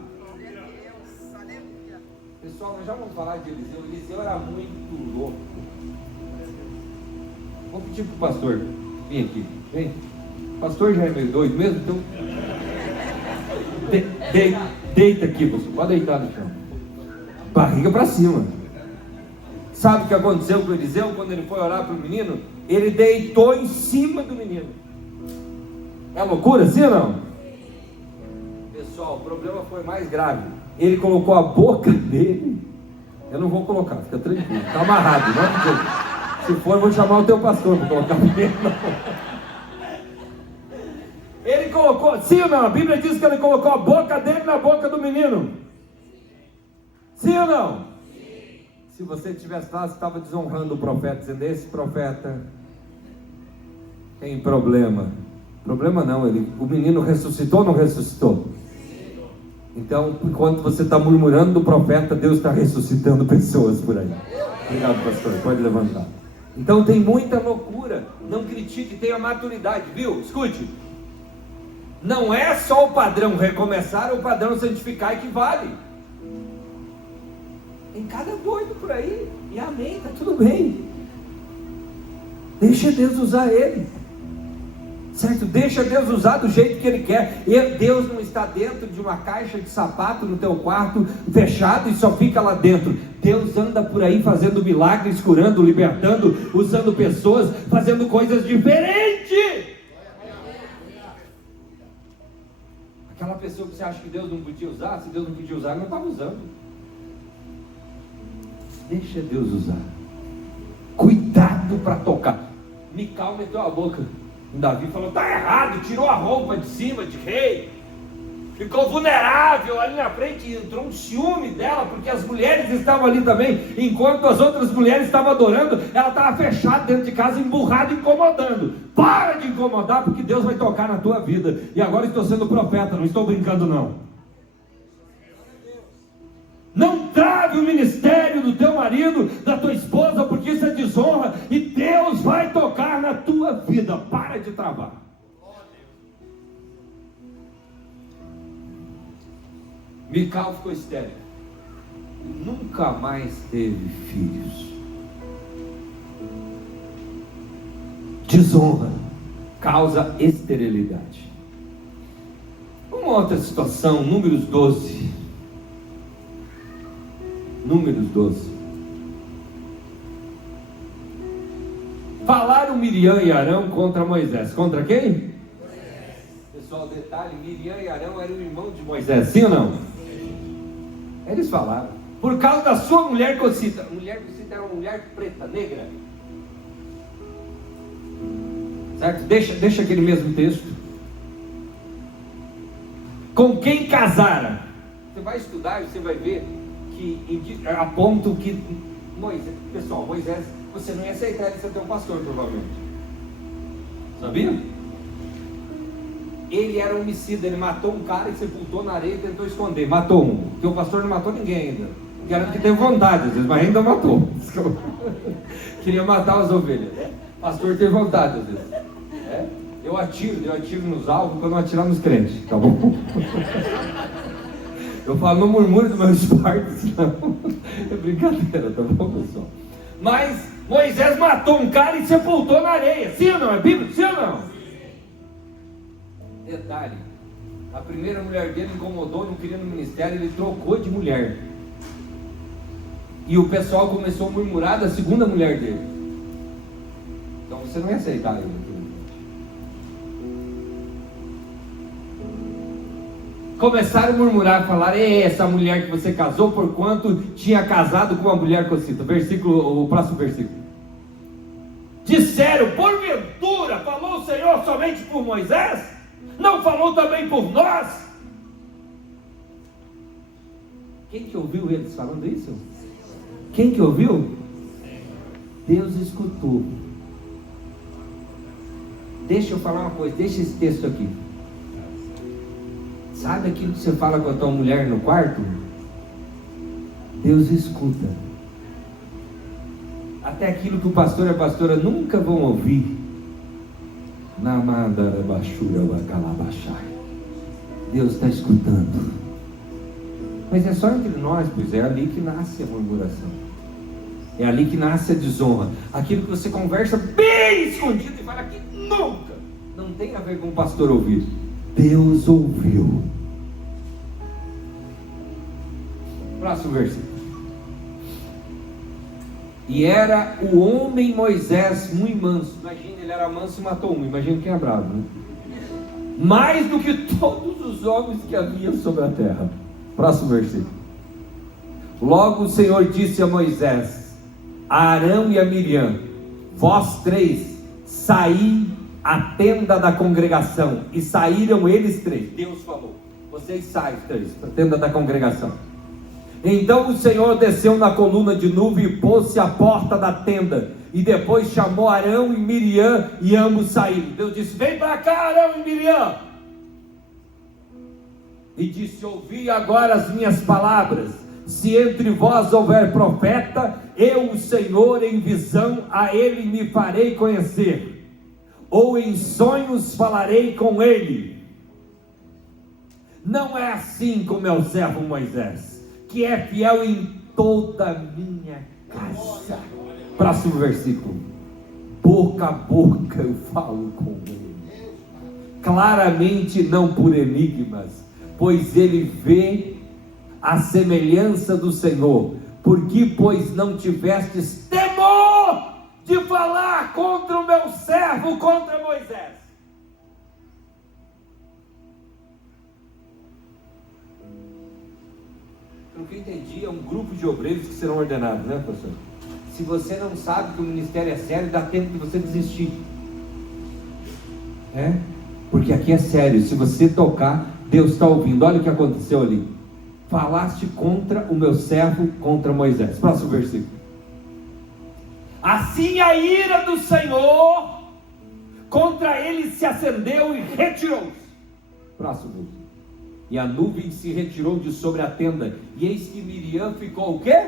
Pessoal, nós já vamos falar de Eliseu. Eliseu era muito louco. Vou pedir para o pastor vir aqui, vem. O pastor já é meio doido mesmo, então deita aqui, pastor. Pode deitar no chão. barriga para cima. Sabe o que aconteceu com Eliseu quando ele foi orar para o menino? Ele deitou em cima do menino. É loucura, sim ou não? Pessoal, o problema foi mais grave. Ele colocou a boca dele. Eu não vou colocar, fica tranquilo, está amarrado, não? Se for, eu vou chamar o teu pastor para colocar nele, não. Ele colocou, sim ou não? A Bíblia diz que ele colocou a boca dele na boca do menino. Sim ou não? Sim. Se você estivesse lá, você estava desonrando o profeta, dizendo: esse profeta tem problema. Problema não, o menino ressuscitou ou não ressuscitou? Então, enquanto você está murmurando do profeta, Deus está ressuscitando pessoas por aí. Obrigado, pastor, pode levantar. Então tem muita loucura. Não critique, tenha maturidade, viu? Escute. Não é só o padrão recomeçar ou o padrão santificar que vale. Tem cada doido por aí. E amém, está tudo bem. Deixa Deus usar ele. Certo? Deixa Deus usar do jeito que Ele quer. Deus não está dentro de uma caixa de sapato no teu quarto, fechado, e só fica lá dentro. Deus anda por aí fazendo milagres, curando, libertando, usando pessoas, fazendo coisas diferentes. Aquela pessoa que você acha que Deus não podia usar, se Deus não podia usar, Ele não estava usando. Deixa Deus usar. Cuidado para tocar. Mical meteu a boca. Davi falou: está errado, tirou a roupa de cima de rei, ficou vulnerável ali na frente, entrou um ciúme dela, porque as mulheres estavam ali também, enquanto as outras mulheres estavam adorando, ela estava fechada dentro de casa, emburrada, incomodando. Para de incomodar, porque Deus vai tocar na tua vida. E agora estou sendo profeta, não estou brincando não. Não trave o ministério do teu marido, da tua esposa, porque isso é desonra, e Deus vai tocar na tua vida. Para de travar. Mical ficou estéril, nunca mais teve filhos. Desonra causa esterilidade. Uma outra situação, Números 12. Números 12. Falaram Miriam e Arão contra Moisés. Contra quem? Moisés. Pessoal, detalhe: Miriam e Arão eram irmãos de Moisés, sim ou não? Sim. Eles falaram: por causa da sua mulher cocida. A mulher cocida era uma mulher preta, negra. Certo? Deixa aquele mesmo texto. Com quem casara? Você vai estudar e você vai ver que apontam que Moisés, pessoal, Moisés, você não ia aceitar ele ser teu pastor, provavelmente. Sabia? Ele era homicida, ele matou um cara e sepultou na areia e tentou esconder. Matou um, porque o pastor não matou ninguém ainda. Garanto que teve vontade às vezes, mas ainda matou. Queria matar as ovelhas. O pastor teve vontade às vezes. Eu atiro nos alvos quando eu atirar nos crentes, tá bom? Eu falo: não murmure do meu esparto, não. É brincadeira, tá bom, pessoal? Mas Moisés matou um cara e sepultou na areia. Sim ou não? É Bíblia? Sim ou não? Detalhe: a primeira mulher dele incomodou, não queria no ministério, ele trocou de mulher. E o pessoal começou a murmurar da segunda mulher dele. Então você não ia aceitar ele. Começaram a murmurar, falar: essa mulher que você casou, porquanto tinha casado com uma mulher cocida. O próximo versículo. Disseram: porventura falou o Senhor somente por Moisés? Não falou também por nós? Quem que ouviu eles falando isso? Quem que ouviu? Deus escutou. Deixa eu falar uma coisa, deixa esse texto aqui. Sabe aquilo que você fala com a tua mulher no quarto? Deus escuta. Até aquilo que o pastor e a pastora nunca vão ouvir. Deus está escutando. Mas é só entre nós, pois é ali que nasce a murmuração. É ali que nasce a desonra. Aquilo que você conversa bem escondido e fala que nunca. Não tem a ver com o pastor ouvir. Deus ouviu. Próximo versículo. E era o homem Moisés muito manso. Imagina, ele era manso e matou um. Imagina quem é bravo, né? Mais do que todos os homens que havia sobre a terra. Próximo versículo. Logo o Senhor disse a Moisés, a Arão e a Miriam: vós três, saí à tenda da congregação. E saíram eles três. Deus falou: vocês saem três para a tenda da congregação. Então o Senhor desceu na coluna de nuvem e pôs-se à porta da tenda, e depois chamou Arão e Miriam, e ambos saíram. Deus disse: vem para cá, Arão e Miriam. E disse: ouvi agora as minhas palavras. Se entre vós houver profeta, eu, o Senhor, em visão a ele me farei conhecer, ou em sonhos falarei com ele. Não é assim com meu servo Moisés, que é fiel em toda a minha casa. Próximo versículo. Boca a boca eu falo com ele, claramente, não por enigmas, pois ele vê a semelhança do Senhor. Por que, pois, não tivestes temor de falar contra o meu servo, contra Moisés? Pelo que eu entendi, é um grupo de obreiros que serão ordenados, né, pastor? Se você não sabe que o ministério é sério, dá tempo de você desistir. Porque aqui é sério. Se você tocar, Deus está ouvindo. Olha o que aconteceu ali. Falaste contra o meu servo, contra Moisés. Próximo versículo. Assim a ira do Senhor contra ele se acendeu e retirou-se. Próximo versículo. E a nuvem se retirou de sobre a tenda, e eis que Miriam ficou o quê?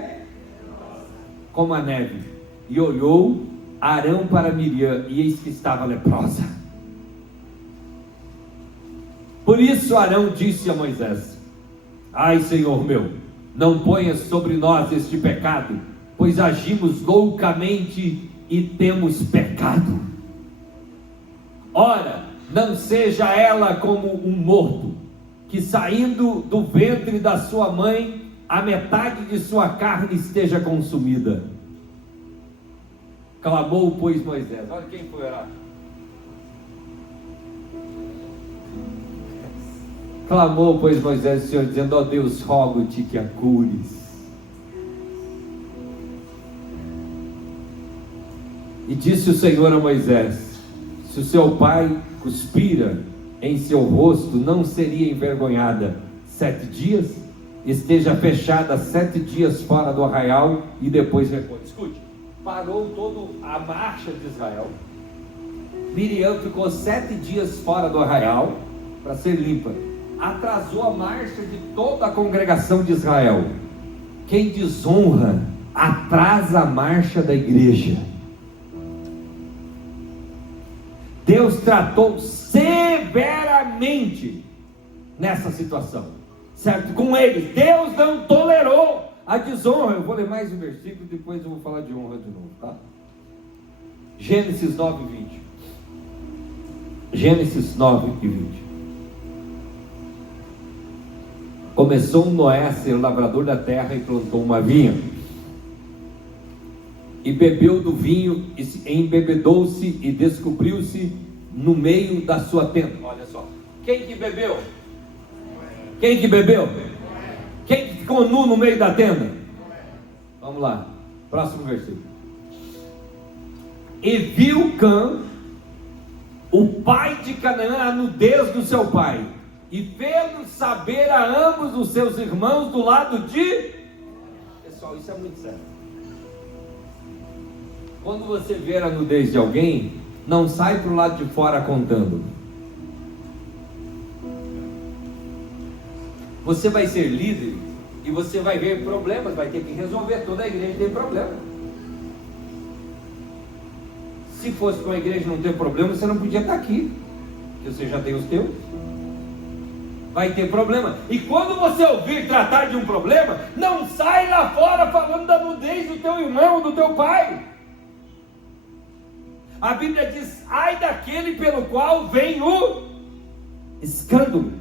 Como a neve. E olhou Arão para Miriam, e eis que estava leprosa. Por isso Arão disse a Moisés: ai, Senhor meu, não ponhas sobre nós este pecado, pois agimos loucamente e temos pecado. Ora, não seja ela como um morto, que saindo do ventre da sua mãe, a metade de sua carne esteja consumida. Clamou, pois, Moisés. Olha quem foi orar. Clamou, pois, Moisés, o Senhor, dizendo: ó Deus, rogo-te que a cures. E disse o Senhor a Moisés: se o seu pai cuspira em seu rosto, não seria envergonhada 7 dias? Esteja fechada 7 dias fora do arraial e depois recolhe. Escute, parou toda a marcha de Israel. Miriam ficou 7 dias fora do arraial para ser limpa. Atrasou a marcha de toda a congregação de Israel. Quem desonra atrasa a marcha da igreja. Deus tratou severamente nessa situação, certo? Com eles, Deus não tolerou a desonra. Eu vou ler mais um versículo, depois eu vou falar de honra de novo, tá? Gênesis 9 e 20. Gênesis 9 e 20. Começou Noé a ser lavrador da terra e plantou uma vinha, e bebeu do vinho, e embebedou-se e descobriu-se no meio da sua tenda. Olha só, quem que bebeu? Quem que bebeu? Quem que ficou nu no meio da tenda? Vamos lá, próximo versículo. E viu Cã, o pai de Canaã, a nudez do seu pai, e fez saber a ambos os seus irmãos do lado de... Pessoal, isso é muito sério. Quando você ver a nudez de alguém, não sai para o lado de fora contando. Você vai ser líder e você vai ver problemas, vai ter que resolver. Toda a igreja tem problema. Se fosse com a igreja não ter problema, você não podia estar aqui, porque você já tem os teus. Vai ter problema. E quando você ouvir tratar de um problema, não sai lá fora falando da nudez do teu irmão, do teu pai. A Bíblia diz: ai daquele pelo qual vem o escândalo.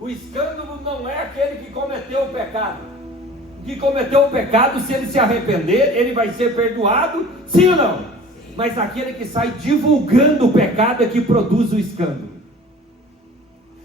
O escândalo não é aquele que cometeu o pecado. que cometeu o pecado, se ele se arrepender, ele vai ser perdoado, sim ou não? Mas aquele que sai divulgando o pecado é que produz o escândalo.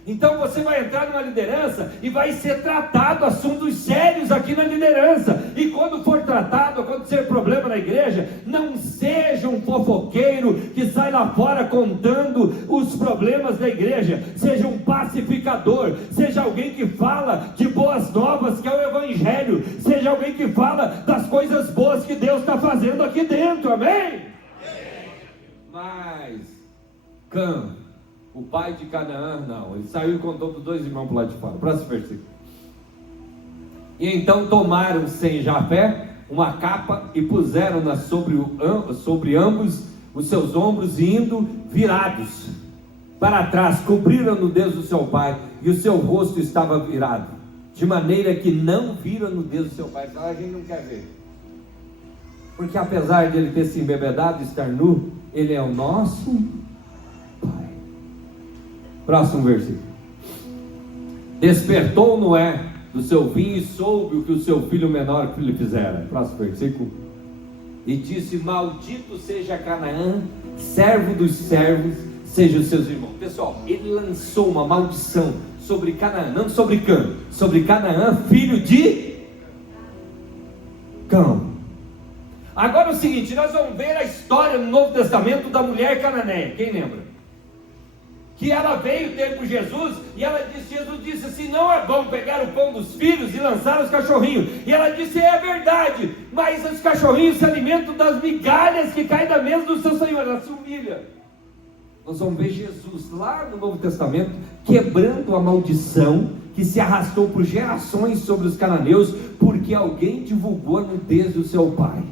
Então você vai entrar numa liderança e vai ser tratado assuntos sérios aqui na liderança. E quando for tratado, acontecer problema na igreja, não seja um fofoqueiro que sai lá fora contando os problemas da igreja. Seja um pacificador, seja alguém que fala de boas novas, que é o evangelho. Seja alguém que fala das coisas boas que Deus está fazendo aqui dentro, amém? Mas Cã, o pai de Canaã, não, ele saiu e contou para os 2 irmãos para lá de fora. Próximo versículo. E então tomaram sem Jafé uma capa e puseram-na sobre ambos os seus ombros, e indo virados para trás, cobriram a nudez do seu pai, e o seu rosto estava virado, de maneira que não viram a nudez do seu pai. Então a gente não quer ver, porque apesar de ele ter se embebedado e estar nu, ele é o nosso Pai. Próximo versículo. Despertou Noé do seu vinho e soube o que o seu filho menor lhe fizera. Próximo versículo. E disse: maldito seja Canaã, servo dos servos, seja os seus irmãos. Pessoal, ele lançou uma maldição sobre Canaã, não sobre Cã, sobre Canaã, filho de Cão. Agora é o seguinte, nós vamos ver a história no Novo Testamento da mulher cananeia. Quem lembra? Que ela veio ter com Jesus, e Jesus disse assim: não é bom pegar o pão dos filhos e lançar aos cachorrinhos. E ela disse: é verdade, mas os cachorrinhos se alimentam das migalhas que caem da mesa do seu Senhor. Ela se humilha. Nós vamos ver Jesus lá no Novo Testamento quebrando a maldição que se arrastou por gerações sobre os cananeus, porque alguém divulgou a nudez do seu pai.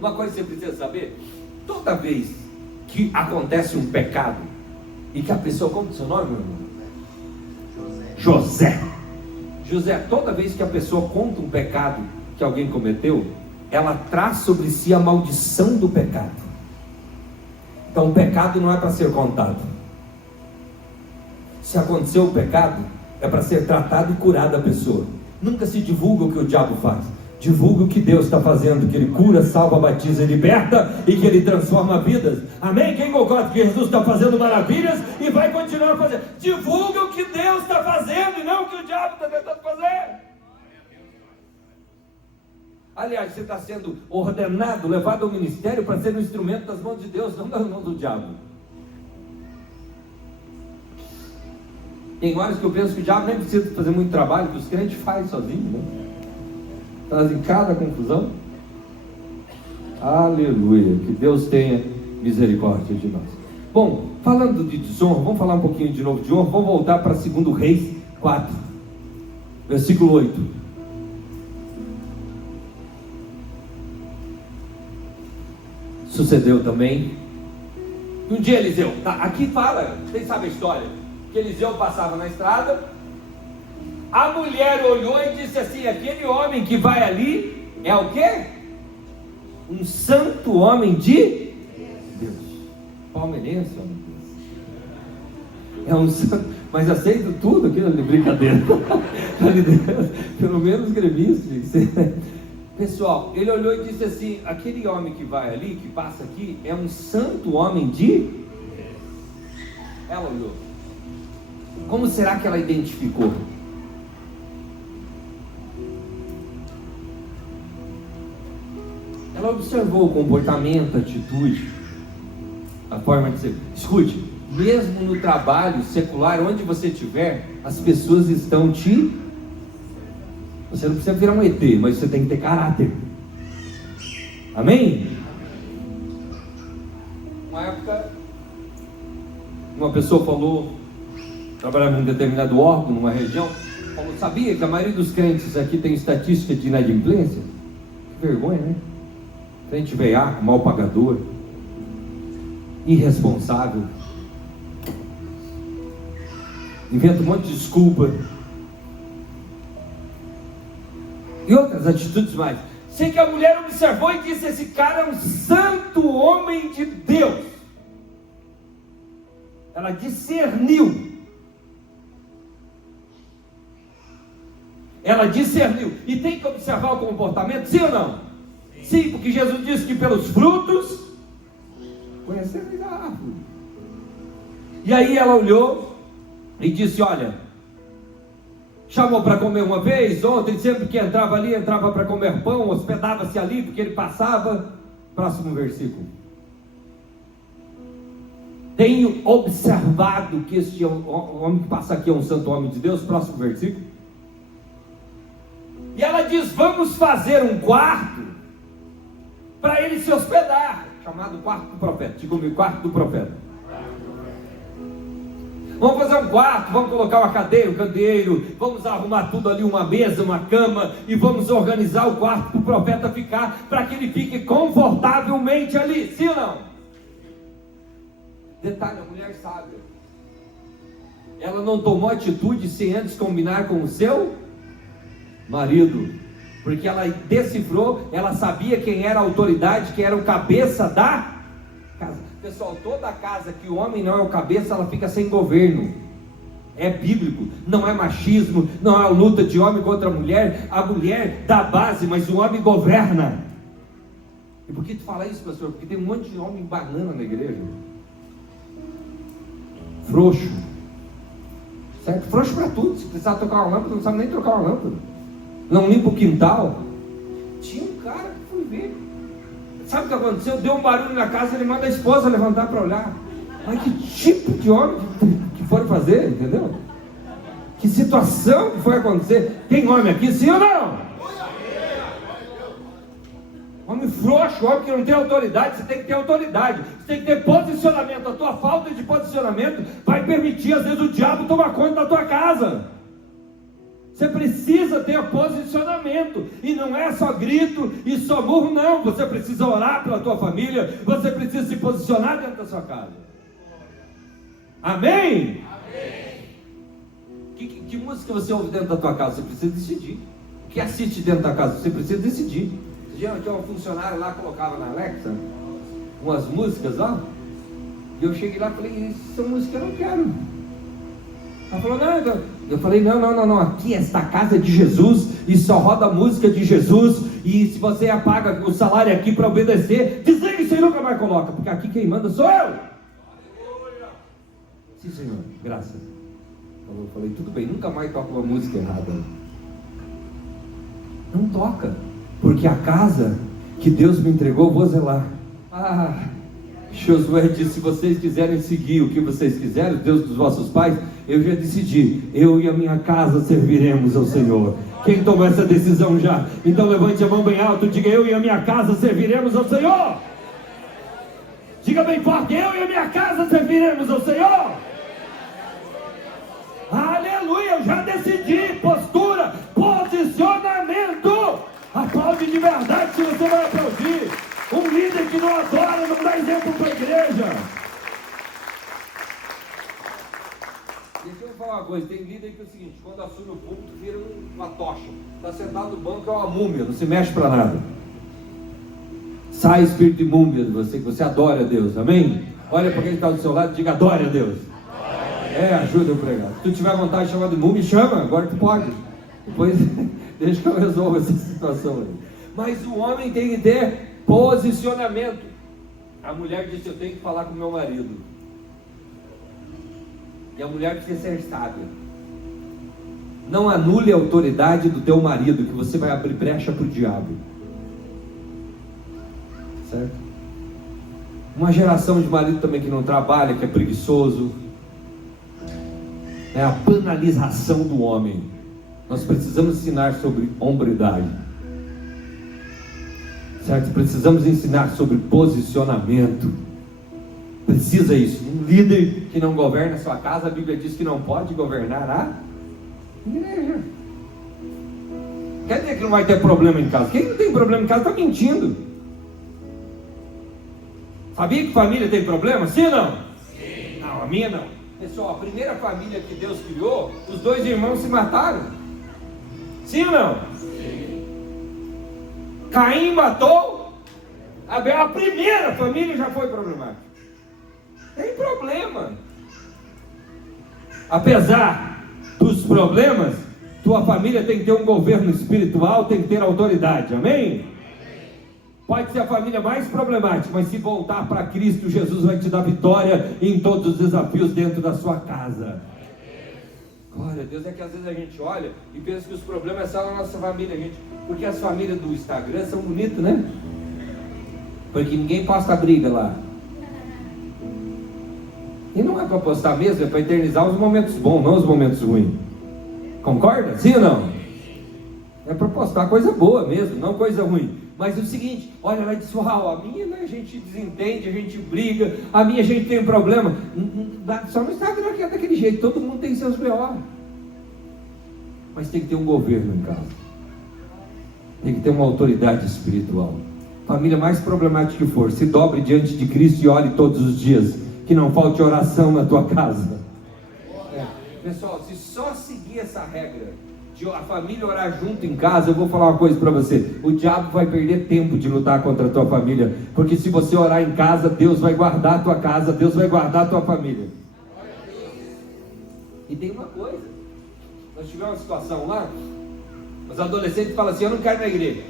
Uma coisa que você precisa saber: toda vez que acontece um pecado e que a pessoa, como é o seu nome, meu irmão? José, toda vez que a pessoa conta um pecado que alguém cometeu, ela traz sobre si a maldição do pecado. Então o pecado não é para ser contado. Se aconteceu o pecado, é para ser tratado e curado a pessoa. Nunca se divulga o que o diabo faz. Divulga o que Deus está fazendo, que Ele cura, salva, batiza e liberta, e que Ele transforma vidas. Amém? Quem concorda que Jesus está fazendo maravilhas e vai continuar fazendo? Divulga o que Deus está fazendo e não o que o diabo está tentando fazer. Aliás, você está sendo ordenado, levado ao ministério para ser um instrumento das mãos de Deus, não das mãos do diabo. Tem horas que eu penso que o diabo nem precisa fazer muito trabalho, que os crentes fazem sozinhos, né? Trazem cada confusão. Aleluia, que Deus tenha misericórdia de nós. Bom, falando de desonra, vamos falar um pouquinho de novo de honra. Vamos voltar para 2 Reis 4, versículo 8. Sucedeu também um dia Eliseu, aqui fala, vocês sabem a história, que Eliseu passava na estrada, a mulher olhou e disse assim: aquele homem que vai ali é o quê? Um santo homem de Deus. Palmeirense, homem de Deus. É um santo, mas aceito tudo aqui na brincadeira. Pelo menos gremista. Pessoal, ele olhou e disse assim: aquele homem que vai ali, que passa aqui, é um santo homem de... Ela olhou. Como será que ela identificou? Ela observou o comportamento, a atitude, a forma de ser. Escute, mesmo no trabalho secular, onde você estiver, as pessoas estão te... Você não precisa virar um ET, mas você tem que ter caráter. Amém? Uma época, uma pessoa falou, trabalhava em um determinado órgão, numa região, falou: sabia que a maioria dos crentes aqui tem estatística de inadimplência? Que vergonha, né? Crente veiaco, mal pagador, irresponsável, inventa um monte de desculpa e outras atitudes mais. Sei que a mulher observou e disse: esse cara é um santo homem de Deus. Ela discerniu. ela discerniu. E tem que observar o comportamento, sim ou não? Sim, porque Jesus disse que pelos frutos conhecereis a árvore. E aí ela olhou e disse: olha, chamou para comer uma vez, ontem, sempre que entrava ali, entrava para comer pão, hospedava-se ali, porque ele passava. Próximo versículo. Tenho observado que este homem que passa aqui é um santo homem de Deus. Próximo versículo. E ela diz: vamos fazer um quarto para ele se hospedar, chamado quarto do profeta. Diga comigo, quarto do profeta. Vamos fazer um quarto, vamos colocar uma cadeira, um candeeiro, vamos arrumar tudo ali, uma mesa, uma cama, e vamos organizar o quarto para o profeta ficar, para que ele fique confortavelmente ali, sim ou não? Detalhe, a mulher sábia, ela não tomou atitude sem antes combinar com o seu marido, porque ela decifrou, ela sabia quem era a autoridade, quem era o cabeça da casa. Pessoal, toda casa que o homem não é o cabeça, ela fica sem governo. É bíblico, não é machismo, não é luta de homem contra mulher. A mulher dá base, mas o homem governa. E por que tu fala isso, pastor? Porque tem um monte de homem banana na igreja, frouxo, certo? Frouxo para tudo. Se precisar trocar uma lâmpada, não sabe nem trocar uma lâmpada, não limpa o quintal. Tinha um cara que foi ver, sabe o que aconteceu? Deu um barulho na casa, ele manda a esposa levantar para olhar. Mas que tipo de homem que foram fazer, entendeu? Que situação que foi acontecer? Tem homem aqui, sim ou não? Homem frouxo, homem que não tem autoridade. Você tem que ter autoridade, você tem que ter posicionamento. A tua falta de posicionamento vai permitir, às vezes, o diabo tomar conta da tua casa. Você precisa ter posicionamento, e não é só grito e só murro, não. Você precisa orar pela tua família, você precisa se posicionar dentro da sua casa. Amém? Amém. Que música você ouve dentro da tua casa? Você precisa decidir. O que assiste dentro da casa? Você precisa decidir. Tinha uma funcionária lá, colocava na Alexa umas músicas, ó, e eu cheguei lá e falei: essa música eu não quero. Ela falou: não. Eu falei: não, aqui esta casa é de Jesus, e só roda a música de Jesus, e se você apaga o salário aqui para obedecer, desliga isso aí, nunca mais coloca, porque aqui quem manda sou eu. Sim, Senhor, graças. Eu falei: tudo bem, nunca mais toca uma música errada. Não toca, porque a casa que Deus me entregou, vou zelar. Josué disse: se vocês quiserem seguir o que vocês quiserem, Deus dos vossos pais, eu já decidi, eu e a minha casa serviremos ao Senhor. Quem tomou essa decisão já? Então levante a mão bem alto, diga: eu e a minha casa serviremos ao Senhor. Diga bem forte: eu e a minha casa serviremos ao Senhor. Aleluia, eu já decidi. Postura, posicionamento. Aplaude de verdade se você vai aplaudir. Um líder que não adora não dá exemplo para a igreja. Deixa eu falar uma coisa: tem líder que é o seguinte, quando assume o púlpito vira uma tocha, está sentado no banco, é uma múmia, não se mexe para nada. Sai espírito de múmia de você, que você adora a Deus, amém? Olha para quem está do seu lado e diga: adore a Deus. Ajuda eu a pregar. Se tu tiver vontade de chamar de múmia, chama, agora tu pode. Depois deixa que eu resolvo essa situação aí. Mas o homem tem que ter posicionamento. A mulher disse: eu tenho que falar com meu marido. E a mulher precisa ser sábia. Não anule a autoridade do teu marido, que você vai abrir brecha para o diabo. Certo? Uma geração de marido também que não trabalha, que é preguiçoso. É a banalização do homem. Nós precisamos ensinar sobre hombridade. Certo? Precisamos ensinar sobre posicionamento. Precisa isso. Um líder que não governa a sua casa, a Bíblia diz que não pode governar a igreja. Quer dizer que não vai ter problema em casa? Quem não tem problema em casa está mentindo. Sabia que família tem problema? Sim ou não? Sim. Não, a minha não. Pessoal, a primeira família que Deus criou, os dois irmãos se mataram. Sim ou não? Sim. Caim matou Abel. A primeira família já foi problemática. Tem problema. Apesar dos problemas, Tua família tem que ter um governo espiritual, tem que ter autoridade, amém? Pode ser a família mais problemática, mas se voltar para Cristo, Jesus vai te dar vitória em todos os desafios dentro da sua casa. Glória a Deus. É que às vezes a gente olha e pensa que os problemas são na nossa família, gente, porque as famílias do Instagram são bonitas, né? Porque ninguém posta briga lá. E não é para postar mesmo, é para eternizar os momentos bons, não os momentos ruins. Concorda? Sim ou não? É para postar coisa boa mesmo, não coisa ruim. Mas é o seguinte, olha, ela diz, uau, a minha, né, a gente desentende, a gente briga, a minha a gente tem um problema. Só no Instagram que é daquele jeito, todo mundo tem seus B.O. Mas tem que ter um governo em casa. Tem que ter uma autoridade espiritual. Família mais problemática que for, se dobre diante de Cristo e ore todos os dias. Que não falte oração na tua casa. Pessoal, se só seguir essa regra de a família orar junto em casa, eu vou falar uma coisa para você: o diabo vai perder tempo de lutar contra a tua família, porque se você orar em casa, Deus vai guardar a tua casa, Deus vai guardar a tua família. E tem uma coisa, nós tivemos uma situação lá, os adolescentes falam assim: eu não quero ir na igreja.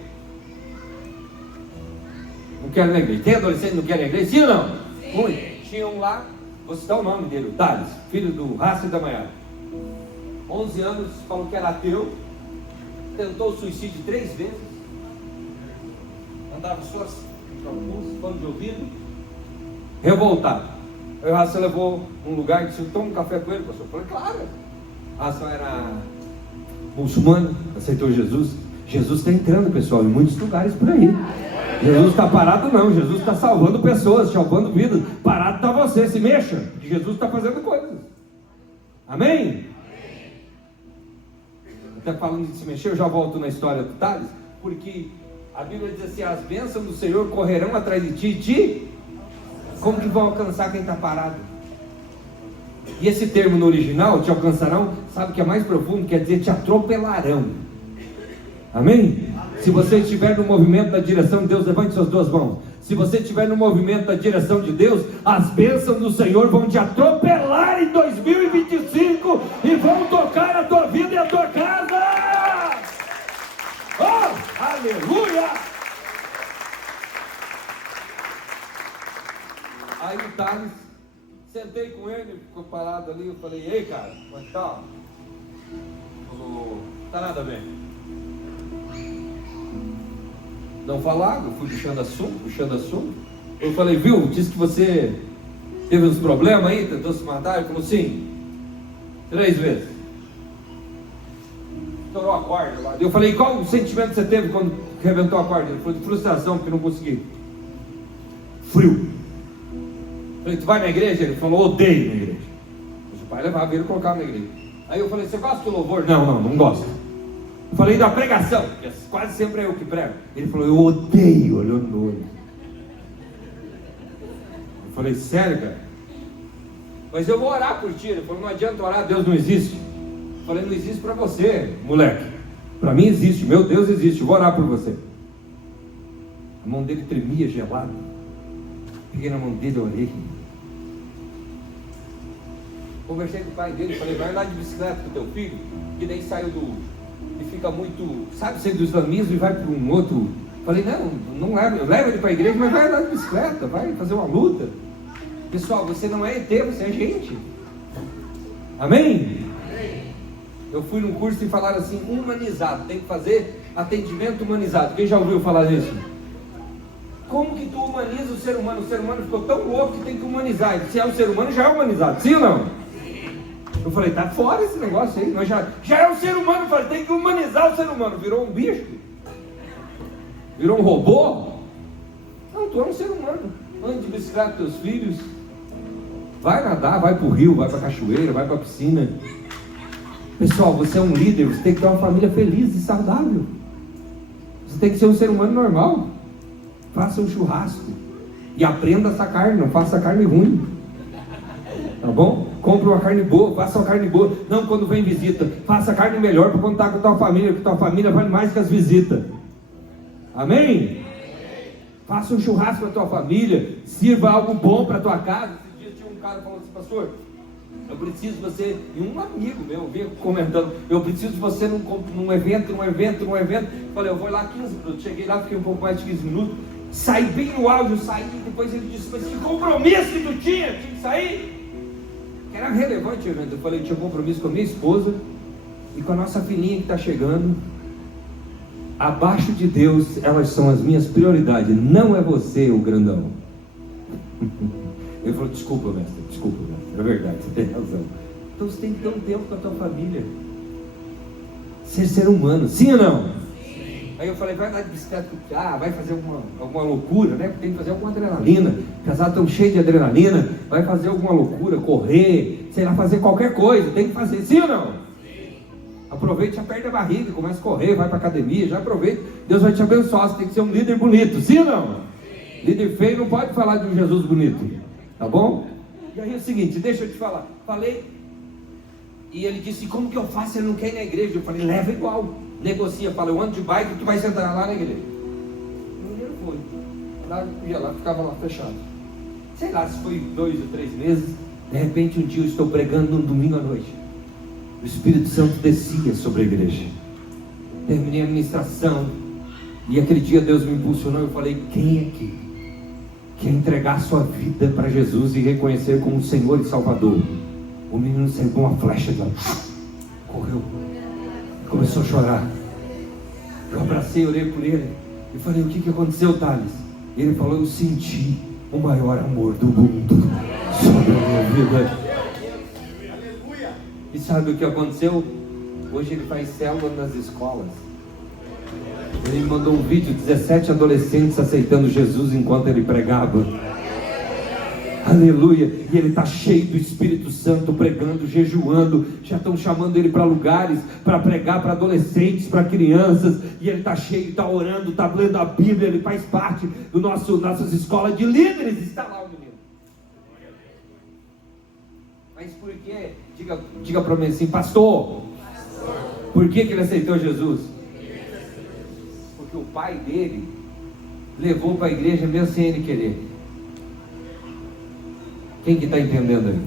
Não quero ir na igreja. Tem adolescente que não quer ir na igreja? Sim ou não? Sim. Tinha um lá, vou citar o nome dele, o Thales, filho do Raça e da Maiara. 11 anos, falou que era ateu, tentou o suicídio 3 vezes, andava só assim, fone de ouvido, revoltado. Aí o Raça levou um lugar e disse: toma um café com ele, pastor. Eu falei: claro. Raça era muçulmano, aceitou Jesus. Jesus está entrando, pessoal, em muitos lugares por aí. Jesus está parado não, Jesus está salvando pessoas, salvando vidas. Parado está você, se mexa, porque Jesus está fazendo coisas. Amém? Até falando de se mexer, eu já volto na história do Thales, porque a Bíblia diz assim: as bênçãos do Senhor correrão atrás de ti, como que vão alcançar quem está parado? E esse termo no original, te alcançarão, sabe que é mais profundo, quer dizer te atropelarão. Amém? Se você estiver no movimento da direção de Deus, levante suas duas mãos. Se você estiver no movimento da direção de Deus, as bênçãos do Senhor vão te atropelar em 2025 e vão tocar a tua vida e a tua casa. Oh, aleluia! Aí o Thales, sentei com ele, ficou parado ali, eu falei: ei, cara, como é que tá? Falou: tá nada bem. Não falava, eu fui puxando assunto. Eu falei: viu, disse que você teve uns problemas aí, tentou se matar. Ele falou: sim, 3 vezes. Estourou a corda lá. Eu falei: qual o sentimento que você teve quando arrebentou a corda? Ele falou: de frustração, porque não consegui. Frio. Eu falei: tu vai na igreja? Ele falou: odeio na igreja. Mas o pai levava ele e colocava na igreja. Aí eu falei: você gosta do louvor? Não gosto. Eu falei: da pregação, porque quase sempre é eu que prego. Ele falou: eu odeio, olhando no olho. Eu falei: sério, cara? Mas eu vou orar por ti. Ele falou: não adianta orar, Deus não existe. Eu falei: não existe para você, moleque. Para mim existe, meu Deus existe, eu vou orar por você. A mão dele tremia, gelada. Peguei na mão dele, orei. Conversei com o pai dele, falei: vai andar de bicicleta com o teu filho, que daí saiu e fica muito, sabe, saiu do islamismo e vai para um outro. Falei: não leva ele para a igreja, mas vai andar de bicicleta, vai fazer uma luta. Pessoal, você não é ET, você é gente. Amém? Eu fui num curso e falaram assim: humanizado, tem que fazer atendimento humanizado. Quem já ouviu falar disso? Como que tu humaniza o ser humano? O ser humano ficou tão louco que tem que humanizar. Se é um ser humano, já é humanizado, sim ou não? Eu falei: tá fora esse negócio aí, nós já é um ser humano. Eu falei: tem que humanizar o ser humano. Virou um bicho? Virou um robô? Não, tu é um ser humano. Anda de bicicleta com teus filhos, vai nadar, vai para o rio, vai para a cachoeira, vai para a piscina. Pessoal, você é um líder, você tem que ter uma família feliz e saudável. Você tem que ser um ser humano normal. Faça um churrasco e aprenda a assar carne, não faça carne ruim. Tá bom? Compre uma carne boa, faça uma carne boa. Não quando vem visita, faça a carne melhor para quando está com a tua família, porque tua família vale mais que as visitas. Amém? Faça um churrasco para tua família, sirva algo bom para tua casa. Esse dia tinha um cara que falou assim: pastor, Eu preciso de você, e um amigo meu vinha comentando, eu preciso de você num evento. Eu falei, eu vou lá 15 minutos, cheguei lá, fiquei um pouco mais de 15 minutos, saí bem no áudio, depois ele disse, mas que compromisso que tu tinha que sair? Que era relevante o evento. Eu falei, eu tinha compromisso com a minha esposa e com a nossa filhinha que está chegando. Abaixo de Deus, elas são as minhas prioridades, não é você o grandão. Ele falou, desculpa mestre, é verdade, você tem razão. Então você tem que ter um tempo com a tua família, ser humano, sim ou não? Sim. Aí eu falei, vai andar de bicicleta com o Piá, vai fazer alguma loucura, né? Porque tem que fazer alguma adrenalina, casado tão cheio de adrenalina, vai fazer alguma loucura, correr, sei lá, fazer qualquer coisa, tem que fazer, sim ou não? Sim. Aproveite, aperta a barriga, começa a correr, vai para academia, já aproveita, Deus vai te abençoar, você tem que ser um líder bonito, sim ou não? Sim. Líder feio não pode falar de um Jesus bonito. Tá bom? E aí é o seguinte, deixa eu te falar. Falei, e ele disse, como que eu faço? Ele não quer ir na igreja. Eu falei, leva igual, negocia. Falei, eu ando de bike, tu vai sentar lá na igreja. O menino foi. Lá, ia lá, ficava lá fechado. Sei lá se foi 2 ou 3 meses. De repente um dia eu estou pregando num domingo à noite. O Espírito Santo descia sobre a igreja. Terminei a ministração. E aquele dia Deus me impulsionou. Eu falei, quem aqui quer entregar sua vida para Jesus e reconhecer como Senhor e Salvador? O menino saiu com uma flecha de lá, correu, começou a chorar. Eu abracei, orei por ele e falei, o que aconteceu, Thales? E ele falou, eu senti o maior amor do mundo sobre a minha vida. E sabe o que aconteceu? Hoje ele faz célula nas escolas. Ele me mandou um vídeo, 17 adolescentes aceitando Jesus enquanto ele pregava. Aleluia. E ele está cheio do Espírito Santo, pregando, jejuando. Já estão chamando ele para lugares, para pregar para adolescentes, para crianças. E ele está cheio, está orando, está lendo a Bíblia. Ele faz parte do nossas escolas de líderes. Está lá o menino. Mas por quê? Diga para mim assim, pastor. Por que ele aceitou Jesus? O pai dele levou para a igreja mesmo sem ele querer. Quem que está entendendo aí?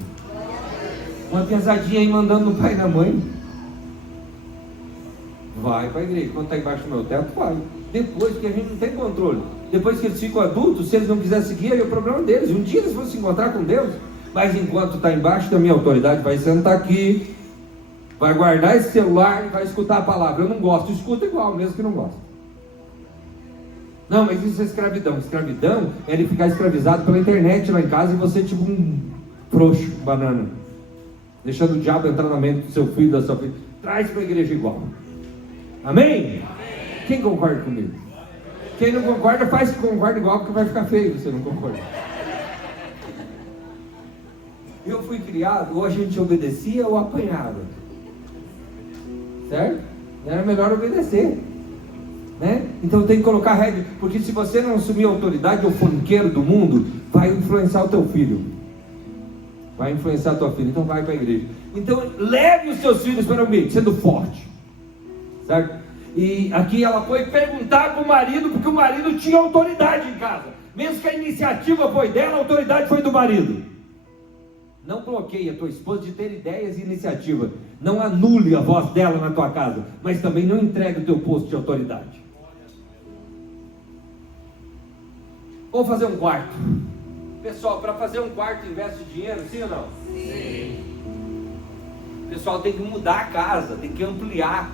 Uma pesadinha aí mandando no pai e na mãe. Vai para a igreja. Quando está embaixo do meu teto, vai. Depois que a gente não tem controle, depois que eles ficam adultos, se eles não quiserem seguir, aí é o problema deles. Um dia eles vão se encontrar com Deus. Mas enquanto está embaixo da minha autoridade, vai sentar aqui, vai guardar esse celular e vai escutar a palavra. Eu não gosto, escuta igual, mesmo que não gosta. Não, mas isso é escravidão. Escravidão é ele ficar escravizado pela internet lá em casa e você tipo um frouxo, banana, deixando o diabo entrar na mente do seu filho, da sua filha. Traz para a igreja igual. Amém? Amém? Quem concorda comigo? Quem não concorda, faz que concorda igual, porque vai ficar feio se você não concorda. Eu fui criado, ou a gente obedecia ou apanhava. Certo? Era melhor obedecer. Né? Então tem que colocar regra, porque se você não assumir a autoridade, o funkeiro do mundo vai influenciar o teu filho, vai influenciar a tua filha. Então vai para a igreja. Então leve os seus filhos para o ambiente, sendo forte, certo? E aqui ela foi perguntar para o marido, porque o marido tinha autoridade em casa, mesmo que a iniciativa foi dela, a autoridade foi do marido. Não bloqueie a tua esposa de ter ideias e iniciativa, não anule a voz dela na tua casa, mas também não entregue o teu posto de autoridade. Vou fazer um quarto. Pessoal, para fazer um quarto investe dinheiro, sim ou não? Sim. Pessoal, tem que mudar a casa, tem que ampliar.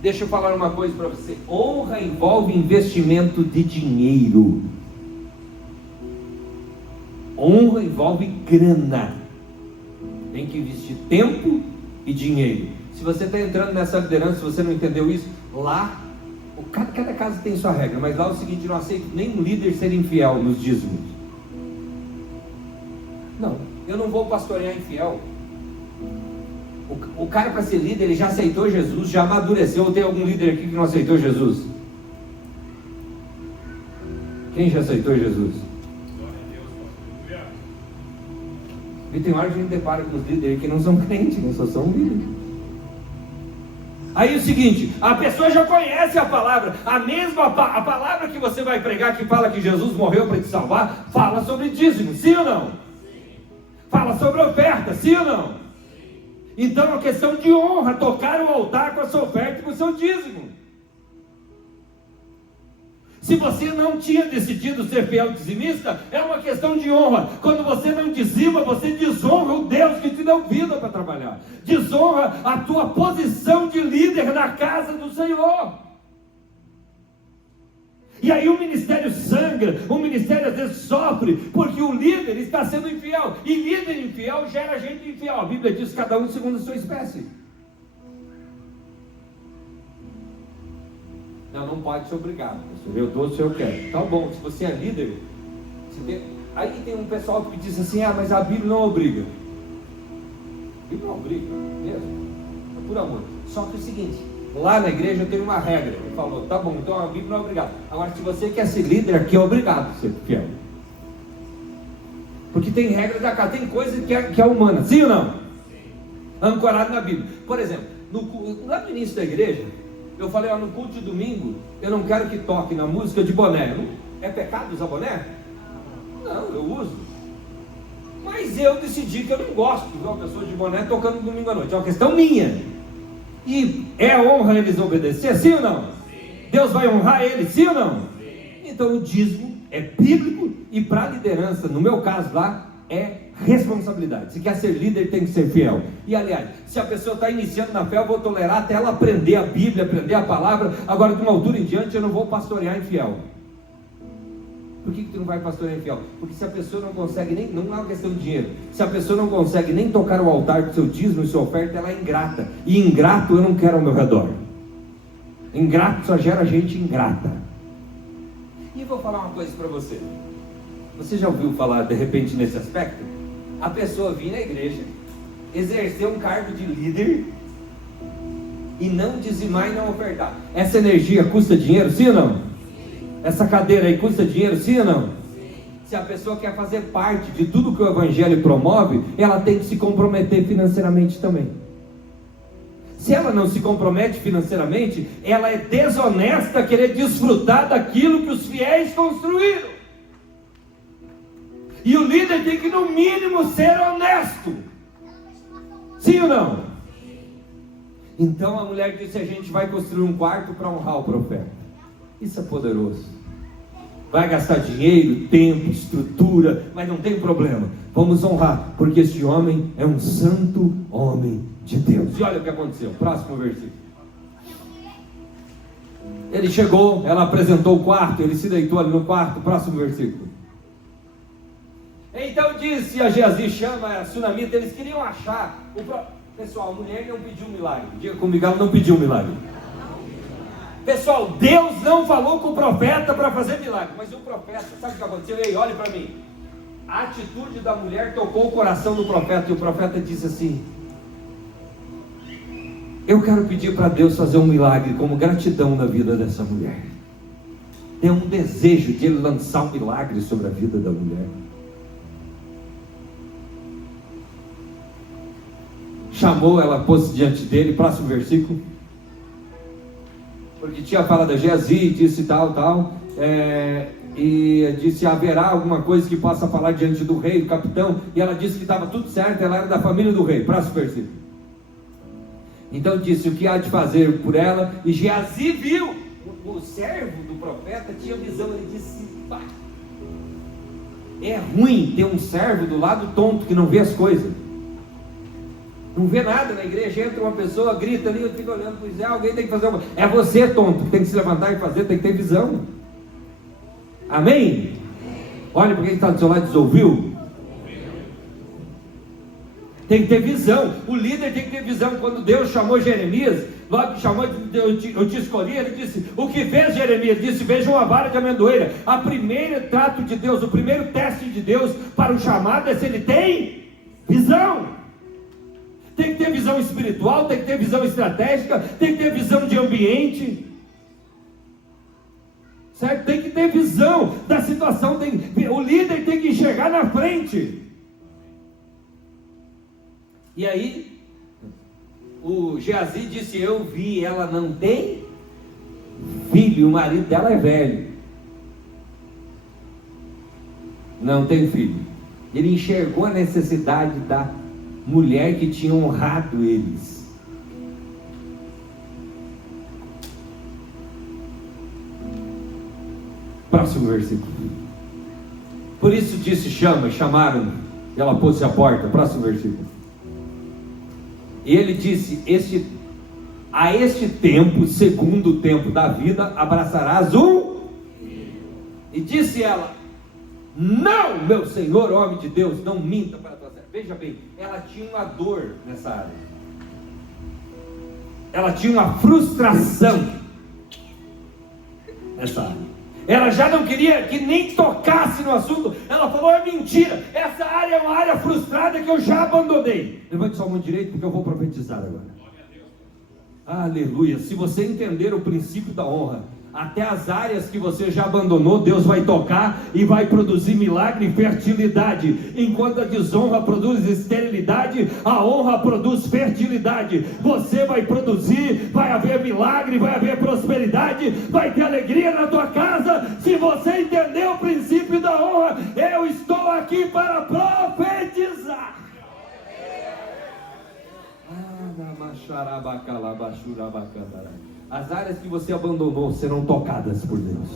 Deixa eu falar uma coisa para você. Honra envolve investimento de dinheiro. Honra envolve grana. Tem que investir tempo e dinheiro. Se você está entrando nessa liderança, se você não entendeu isso, lá cada casa tem sua regra, mas lá é o seguinte: não aceito nenhum líder ser infiel nos dízimos. Não, eu não vou pastorear infiel. O cara, para ser líder, ele já aceitou Jesus, já amadureceu. Ou tem algum líder aqui que não aceitou Jesus? Quem já aceitou Jesus? E tem hora que a gente depara com os líderes que não são crentes, né? Só são líderes. Aí é o seguinte, a pessoa já conhece a palavra, a palavra que você vai pregar, que fala que Jesus morreu para te salvar, fala sobre dízimo, sim ou não? Sim. Fala sobre oferta, sim ou não? Então é uma questão de honra, tocar o altar com a sua oferta e com o seu dízimo. Se você não tinha decidido ser fiel dizimista, é uma questão de honra. Quando você não dizima, você desonra o Deus que te deu vida para trabalhar. Desonra a tua posição de líder na casa do Senhor. E aí o ministério sangra, o ministério às vezes sofre, porque o líder está sendo infiel. E líder infiel gera gente infiel. A Bíblia diz cada um segundo a sua espécie. Não pode ser obrigado, pastor. Eu dou se eu quero. Tá bom, se você é líder, aí tem um pessoal que diz assim, mas a Bíblia não obriga. A Bíblia não obriga, mesmo. É por amor. Só que é o seguinte, lá na igreja eu tenho uma regra. Ele falou, tá bom, então a Bíblia não é obrigada. Agora, se você quer ser líder aqui, é obrigado a ser fiel. Porque tem regra da casa, tem coisa que é humana, sim ou não? Sim. Ancorado na Bíblia. Por exemplo, lá no início da igreja, eu falei, no culto de domingo, eu não quero que toque na música de boné. É pecado usar boné? Não, eu uso. Mas eu decidi que eu não gosto de ver uma pessoa de boné tocando no domingo à noite. É uma questão minha. E é honra eles obedecer, sim ou não? Sim. Deus vai honrar eles, sim ou não? Sim. Então o dízimo é bíblico e para a liderança, no meu caso lá, é responsabilidade. Se quer ser líder, tem que ser fiel. E aliás, se a pessoa está iniciando na fé, eu vou tolerar até ela aprender a Bíblia, aprender a palavra. Agora, de uma altura em diante, eu não vou pastorear infiel. Por que tu não vai pastorear infiel? Porque se a pessoa não consegue nem, não é uma questão de dinheiro, se a pessoa não consegue nem tocar o altar do seu dízimo e sua oferta, ela é ingrata. E ingrato eu não quero ao meu redor. Ingrato só gera gente ingrata. E eu vou falar uma coisa para você. Você já ouviu falar de repente nesse aspecto? A pessoa vir na igreja, exercer um cargo de líder e não dizimar e não ofertar. Essa energia custa dinheiro, sim ou não? Sim. Essa cadeira aí custa dinheiro, sim ou não? Sim. Se a pessoa quer fazer parte de tudo que o Evangelho promove, ela tem que se comprometer financeiramente também. Se ela não se compromete financeiramente, ela é desonesta a querer desfrutar daquilo que os fiéis construíram. E o líder tem que, no mínimo, ser honesto. Sim ou não? Então a mulher disse, a gente vai construir um quarto para honrar o profeta. Isso é poderoso. Vai gastar dinheiro, tempo, estrutura, mas não tem problema. Vamos honrar, porque este homem é um santo homem de Deus. E olha o que aconteceu, próximo versículo. Ele chegou, ela apresentou o quarto, ele se deitou ali no quarto, próximo versículo. Então disse a Geazi, chama a sunamita, eles queriam achar, pessoal, a mulher não pediu um milagre, diga comigo, ela não pediu um milagre. Pessoal, Deus não falou com o profeta para fazer milagre, mas o profeta, sabe o que aconteceu? Ei, olhe para mim, a atitude da mulher tocou o coração do profeta, e o profeta disse assim, eu quero pedir para Deus fazer um milagre como gratidão na vida dessa mulher. Tem um desejo de ele lançar um milagre sobre a vida da mulher. Chamou, ela pôs-se diante dele, próximo versículo, porque tinha falado a Geazi, disse tal, e disse, haverá alguma coisa que possa falar diante do rei, do capitão, e ela disse que estava tudo certo, ela era da família do rei, próximo versículo. Então disse, o que há de fazer por ela, e Geazi viu, o servo do profeta tinha visão, ele disse, pá, é ruim ter um servo do lado tonto, que não vê as coisas. Não vê nada na igreja, entra uma pessoa, grita ali, eu fico olhando, pois alguém tem que fazer uma... É você, tonto, que tem que se levantar e fazer, tem que ter visão. Amém? Olha para quem está do seu lado e diz, ouviu? Tem que ter visão, o líder tem que ter visão. Quando Deus chamou Jeremias, logo que chamou, eu te escolhi, ele disse, o que fez Jeremias? Disse, veja uma vara de amendoeira. A primeira trato de Deus, o primeiro teste de Deus para o chamado é se ele tem visão. Tem que ter visão espiritual, tem que ter visão estratégica, tem que ter visão de ambiente, certo? Tem que ter visão da situação, o líder tem que enxergar na frente. E aí, o Geazi disse, eu vi, ela não tem filho, o marido dela é velho, não tem filho. Ele enxergou a necessidade da mulher que tinha honrado eles. Próximo versículo. Por isso disse: chamaram, e ela pôs-se à porta. Próximo versículo. E ele disse: a este tempo, segundo o tempo da vida, abraçarás um. E disse ela: não, meu senhor, homem de Deus, não minta para a tua serva. Veja bem, ela tinha uma dor nessa área, ela tinha uma frustração nessa área. Ela já não queria que nem tocasse no assunto. Ela falou: é mentira, essa área é uma área frustrada que eu já abandonei. Levante sua mão direita, porque eu vou profetizar agora. Aleluia. Se você entender o princípio da honra, até as áreas que você já abandonou, Deus vai tocar e vai produzir milagre e fertilidade. Enquanto a desonra produz esterilidade, a honra produz fertilidade. Você vai produzir, vai haver milagre, vai haver prosperidade, vai ter alegria na tua casa. Se você entender o princípio da honra, eu estou aqui para profetizar. As áreas que você abandonou serão tocadas por Deus.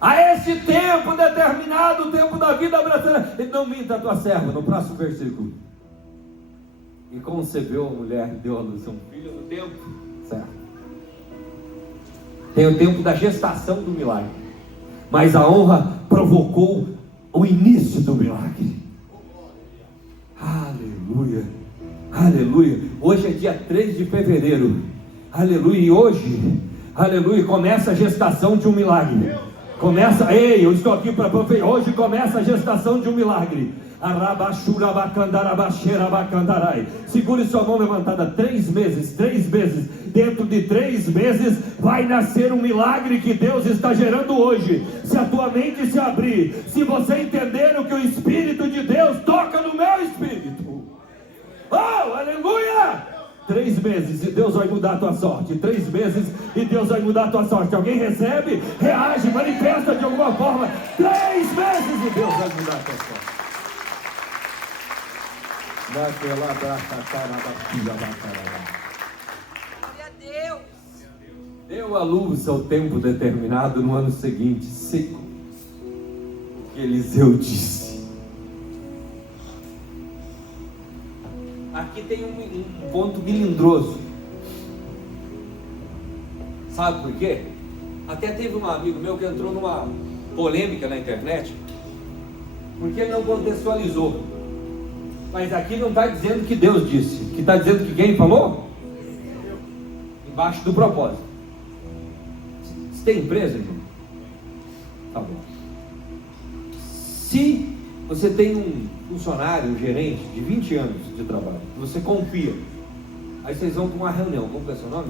A este tempo determinado, o tempo da vida brasileira, e não minta a tua serva. No próximo versículo. E concebeu a mulher, deu a luz a um filho no tempo certo. Tem o tempo da gestação do milagre, mas a honra provocou o início do milagre. Aleluia, aleluia. Hoje é dia 3 de fevereiro, aleluia. E hoje, aleluia, começa a gestação de um milagre. Eu estou aqui para profetizar. Hoje começa a gestação de um milagre. Segure sua mão levantada. 3 meses. Dentro de 3 meses vai nascer um milagre que Deus está gerando hoje. Se a tua mente se abrir, se você entender o que o Espírito de Deus toca no meu espírito. Oh, aleluia! 3 meses e Deus vai mudar a tua sorte. 3 meses e Deus vai mudar a tua sorte. Alguém recebe, reage, manifesta de alguma forma. 3 meses e Deus vai mudar a tua sorte. Glória a Deus. Deu a luz ao tempo determinado no ano seguinte, seco. O que Eliseu disse. Aqui tem um ponto melindroso. Sabe por quê? Até teve um amigo meu que entrou numa polêmica na internet, porque ele não contextualizou. Mas aqui não está dizendo que Deus disse, que está dizendo que quem falou? Embaixo do propósito. Você tem empresa, irmão? Tá bom. Se você tem um funcionário, um gerente de 20 anos de trabalho, você confia, aí vocês vão para uma reunião. Como é seu nome?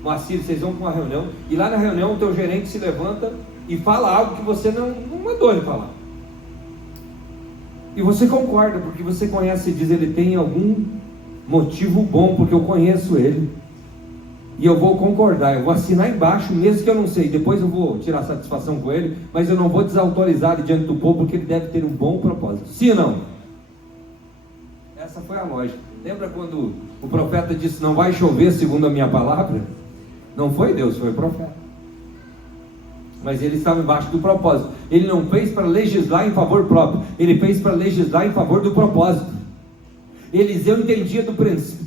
Moacir. Vocês vão para uma reunião, e lá na reunião o teu gerente se levanta e fala algo que você não mandou ele falar. E você concorda, porque você conhece e diz: ele tem algum motivo bom, porque eu conheço ele, e eu vou concordar, eu vou assinar embaixo, mesmo que eu não sei. Depois eu vou tirar satisfação com ele, mas eu não vou desautorizar ele diante do povo, porque ele deve ter um bom propósito. Sim ou não? Essa foi a lógica. Lembra quando o profeta disse: não vai chover segundo a minha palavra? Não foi Deus, foi o profeta. Mas ele estava embaixo do propósito. Ele não fez para legislar em favor próprio, ele fez para legislar em favor do propósito. Eliseu entendia do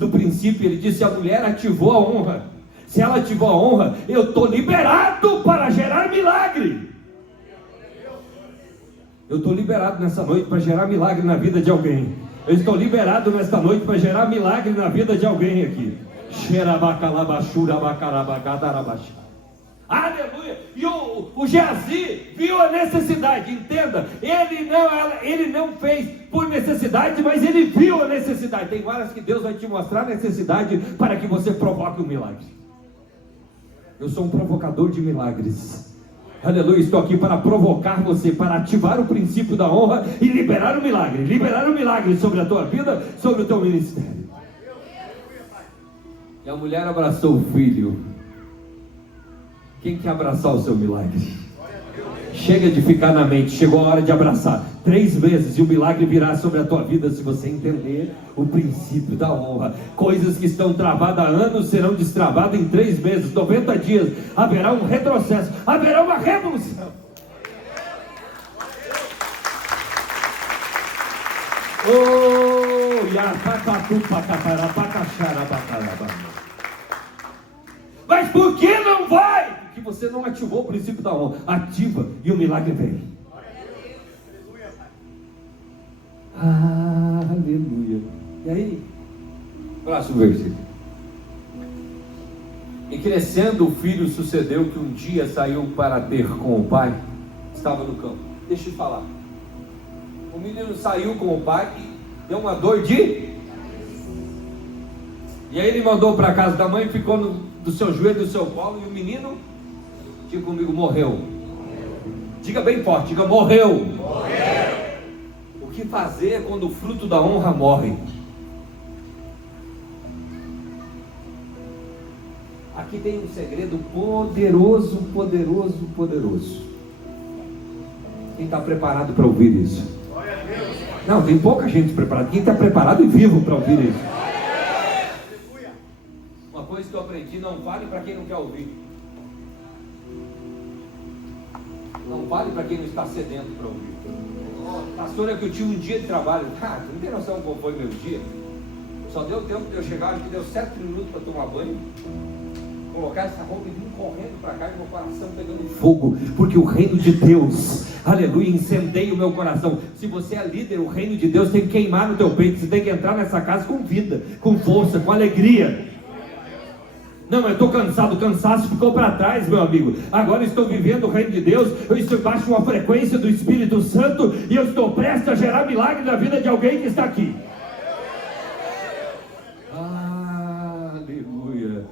princípio. Ele disse: a mulher ativou a honra. Se ela ativou a honra, eu estou liberado para gerar milagre. Eu estou liberado nessa noite para gerar milagre na vida de alguém. Eu estou liberado nesta noite para gerar milagre na vida de alguém aqui. Aleluia. E o Geazi viu a necessidade. Entenda, ele não fez por necessidade, mas ele viu a necessidade. Tem horas que Deus vai te mostrar a necessidade para que você provoque um milagre. Eu sou um provocador de milagres. Aleluia, estou aqui para provocar você, para ativar o princípio da honra e liberar o milagre sobre a tua vida, sobre o teu ministério. E a mulher abraçou o filho. Quem quer abraçar o seu milagre? Chega de ficar na mente, chegou a hora de abraçar. 3 meses e o milagre virá sobre a tua vida se você entender o princípio da honra. Coisas que estão travadas há anos serão destravadas em 3 meses, 90 dias. Haverá um retrocesso, haverá uma revolução. Mas por que não vai? Porque você não ativou o princípio da honra. Ativa e o milagre vem. Aleluia. E aí? Próximo versículo. E crescendo o filho, sucedeu que um dia saiu para ter com o pai. Estava no campo. Deixa eu falar. O menino saiu com o pai e deu uma dor de... E aí ele mandou para a casa da mãe, ficou do seu joelho, do seu colo, e o menino, diga comigo, morreu. Diga bem forte, diga morreu. O que fazer quando o fruto da honra morre? Aqui tem um segredo poderoso, poderoso, poderoso. Quem está preparado para ouvir isso? Não, tem pouca gente preparada. Quem está preparado e vivo para ouvir isso? Uma coisa que eu aprendi: não vale para quem não quer ouvir. Não vale para quem não está sedento para ouvir. Pastor, é que eu tive um dia de trabalho. Tu não tem noção como foi meu dia? Só deu tempo de eu chegar, acho que deu 7 minutos para tomar banho, colocar essa roupa e vir correndo para cá, e meu coração pegando fogo, porque o reino de Deus, aleluia, incendeia o meu coração. Se você é líder, o reino de Deus tem que queimar no teu peito. Você tem que entrar nessa casa com vida, com força, com alegria. Não, eu estou cansado, o cansaço ficou para trás, meu amigo. Agora eu estou vivendo o reino de Deus, eu estou embaixo de uma frequência do Espírito Santo, e eu estou prestes a gerar milagre na vida de alguém que está aqui. Aleluia.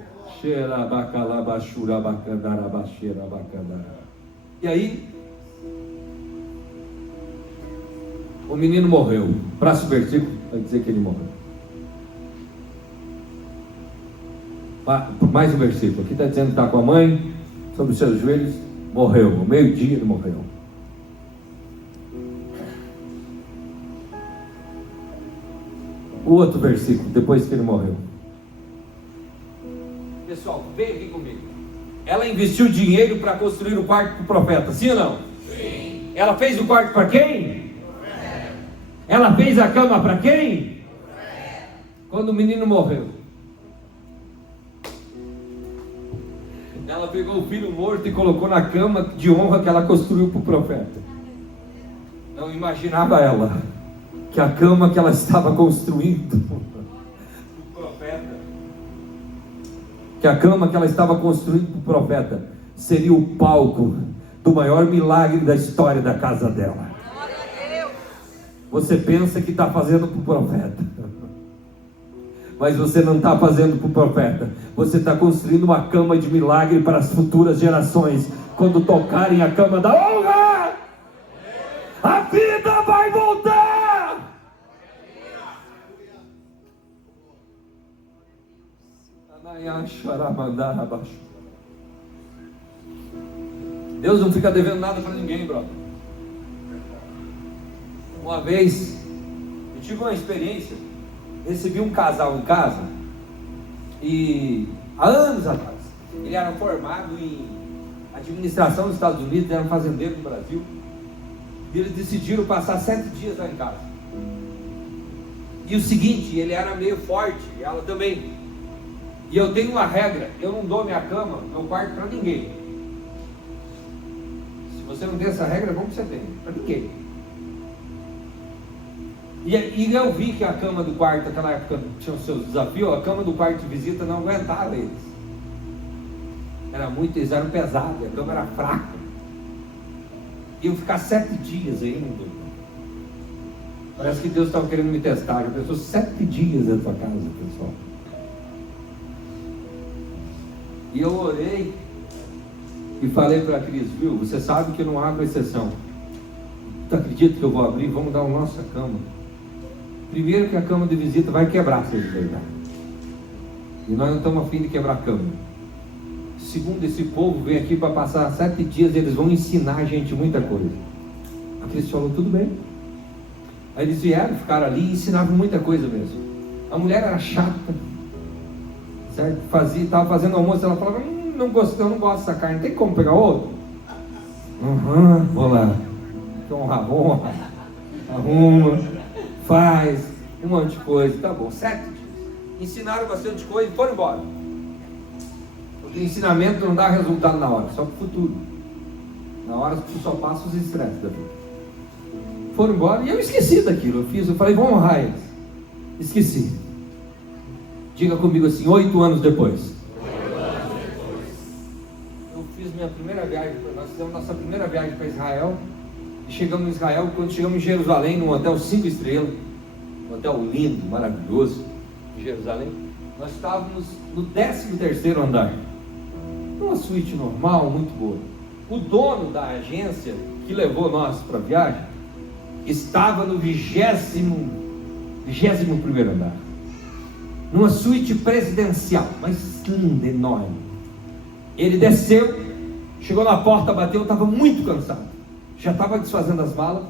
E aí, o menino morreu. Próximo versículo vai dizer que ele morreu. Mais um versículo. Aqui está dizendo que está com a mãe sobre os seus joelhos. Morreu. No meio-dia ele morreu. O outro versículo, depois que ele morreu. Pessoal, vem aqui comigo. Ela investiu dinheiro para construir o quarto para o profeta, sim ou não? Sim. Ela fez o quarto para quem? Ela fez a cama para quem? Quando o menino morreu, ela pegou o filho morto e colocou na cama de honra que ela construiu para o profeta. Não imaginava ela que a cama que ela estava construindo para o profeta, que a cama que ela estava construindo para o profeta seria o palco do maior milagre da história da casa dela. Você pensa que está fazendo para o profeta, mas você não está fazendo para o profeta. Você está construindo uma cama de milagre para as futuras gerações. Quando tocarem a cama da honra, a vida vai voltar. Deus não fica devendo nada para ninguém, brother. Uma vez eu tive uma experiência. Recebi um casal em casa, e há anos atrás, ele era formado em administração nos Estados Unidos, era um fazendeiro no Brasil, e eles decidiram passar 7 dias lá em casa. E o seguinte, ele era meio forte, ela também, e eu tenho uma regra: eu não dou minha cama, meu quarto para ninguém. Se você não tem essa regra, como você tem? Para ninguém. E eu vi que a cama do quarto, naquela época, tinha os seus desafios. A cama do quarto de visita não aguentava eles. Eles eram pesados, a cama era fraca. E eu ficar 7 dias aí, não deu. Parece que Deus estava querendo me testar. Já pensou 7 dias na tua casa, pessoal? E eu orei e falei para a Cris: viu, você sabe que eu não abro exceção. Tu acredita que eu vou abrir? Vamos dar a nossa cama. Primeiro que a cama de visita vai quebrar, se eles verdade. E nós não estamos a fim de quebrar a cama. segundo esse povo vem aqui para passar 7 dias, eles vão ensinar a gente muita coisa. A Cris falou, tudo bem. Aí eles vieram, ficaram ali e ensinavam muita coisa mesmo. A mulher era chata, certo? Estava fazendo almoço, ela falava, não gosto, eu não gosto dessa carne, tem como pegar outro? Vou lá. Então arruma, faz um monte de coisa, tá bom, 7 dias. Ensinaram bastante coisa e foram embora. Porque ensinamento não dá resultado na hora, só para o futuro. Na hora tu só passa os estresses da vida. Foram embora e eu esqueci daquilo. Eu falei, vamos honrar eles. Esqueci. Diga comigo assim, 8 anos depois. Eu fiz minha primeira viagem, nós fizemos nossa primeira viagem para Israel. E chegamos em Israel, quando chegamos em Jerusalém, num hotel 5 estrelas, um hotel lindo, maravilhoso, em Jerusalém, nós estávamos no 13º andar, numa suíte normal, muito boa. O dono da agência que levou nós para a viagem estava no 21º andar, numa suíte presidencial, mas linda, enorme. Ele desceu, chegou na porta, bateu, estava muito cansado, já estava desfazendo as malas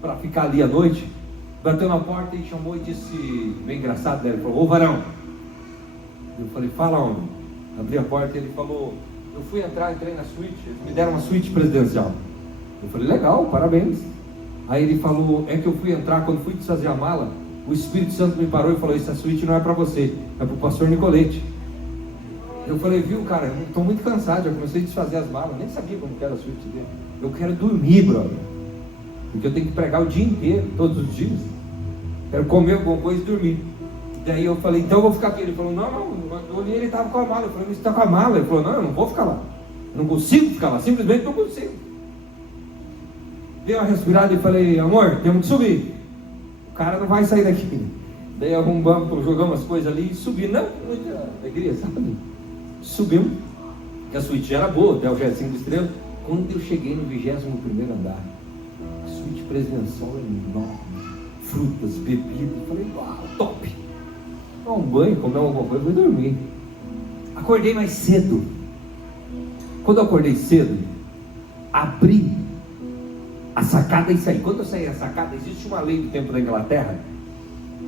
para ficar ali à noite. Bateu na porta e chamou e disse, bem engraçado, né? Ele falou, ô varão. Eu falei, fala homem. Abri a porta e ele falou, eu fui entrar, entrei na suíte, eles me deram uma suíte presidencial. Eu falei, legal, parabéns. Aí ele falou, é que eu fui entrar, quando fui desfazer a mala, o Espírito Santo me parou e falou, essa suíte não é para você, é para o pastor Nicolete. Eu falei, viu cara, eu estou muito cansado, já comecei a desfazer as malas, nem sabia como que era a suíte dele. Eu quero dormir, brother, porque eu tenho que pregar o dia inteiro, todos os dias. Quero comer alguma coisa e dormir. Daí eu falei, então eu vou ficar aqui. Ele falou, não, eu olhei, ele estava com a mala. Eu falei, você está com a mala? Ele falou, não, eu não vou ficar lá, eu não consigo ficar lá, simplesmente não consigo. Dei uma respirada e falei, amor, temos que subir, o cara não vai sair daqui. Daí arrumamos, jogamos as coisas ali e subi, não, muita alegria, sabe? Subimos, que a suíte já era boa, até o já é 5 estrelas. Quando eu cheguei no 21º andar, a suíte presidencial enorme, frutas, bebidas, eu falei, uau, top. Tomar um banho, comer alguma coisa, vou dormir. Acordei mais cedo. Quando eu acordei cedo, abri a sacada e saí. Quando eu saí da sacada, existe uma lei do tempo da Inglaterra,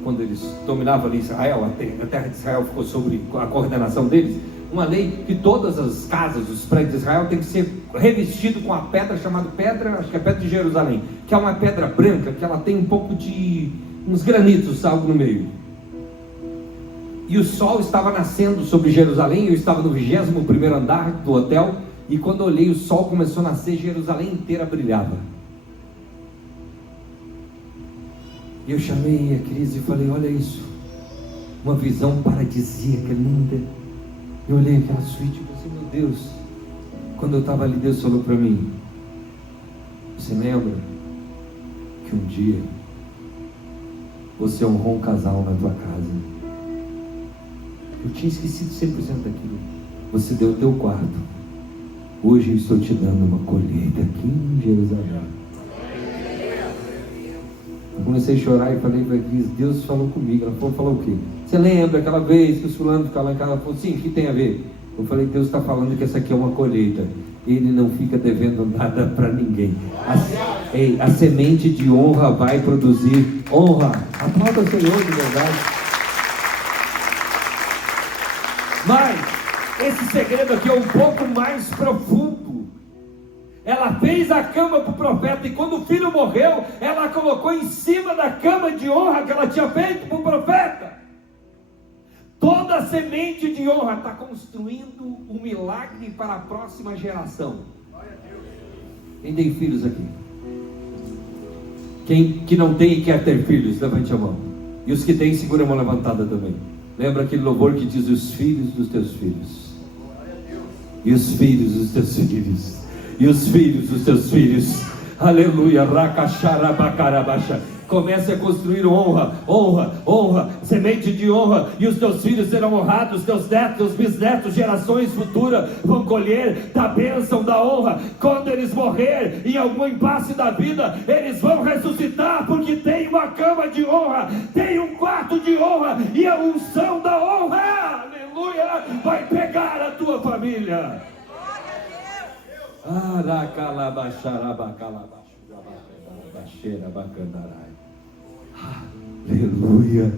quando eles dominavam ali Israel, a terra de Israel ficou sob a coordenação deles, uma lei que todas as casas, os prédios de Israel tem que ser revestido com a pedra chamada pedra, acho que é pedra de Jerusalém, que é uma pedra branca, que ela tem um pouco de uns granitos, algo no meio. E o sol estava nascendo sobre Jerusalém, eu estava no 21º andar do hotel, e quando eu olhei o sol começou a nascer, Jerusalém inteira brilhava. E eu chamei a Cris e falei, olha isso, uma visão paradisíaca, linda. Eu olhei aquela suíte e pensei, meu Deus, quando eu estava ali, Deus falou para mim, você lembra que um dia você honrou um casal na tua casa? Eu tinha esquecido 100% daquilo. Você deu o teu quarto. Hoje eu estou te dando uma colheita aqui em Jerusalém. Eu comecei a chorar e falei para Cris, Deus falou comigo. Ela falou o quê? Você lembra aquela vez que o fulano ficava lá em casa? Ela falou, sim, o que tem a ver? Eu falei, Deus está falando que essa aqui é uma colheita. Ele não fica devendo nada para ninguém. A semente de honra vai produzir honra. Aplauda o Senhor de verdade. Mas esse segredo aqui é um pouco mais profundo. Ela fez a cama para o profeta, e quando o filho morreu, ela colocou em cima da cama de honra que ela tinha feito para o profeta. Toda a semente de honra está construindo um milagre para a próxima geração. Quem tem filhos aqui? Quem que não tem e quer ter filhos, levante a mão. E os que têm, segura a mão levantada também. Lembra aquele louvor que diz, os filhos dos teus filhos, e os filhos dos teus filhos, e os filhos dos teus filhos. Aleluia. Comece a construir honra, honra, honra, semente de honra, e os teus filhos serão honrados, teus netos, teus bisnetos, gerações futuras vão colher da bênção da honra. Quando eles morrer em algum impasse da vida, eles vão ressuscitar, porque tem uma cama de honra, tem um quarto de honra, e a unção da honra, aleluia, vai pegar a tua família. Aleluia.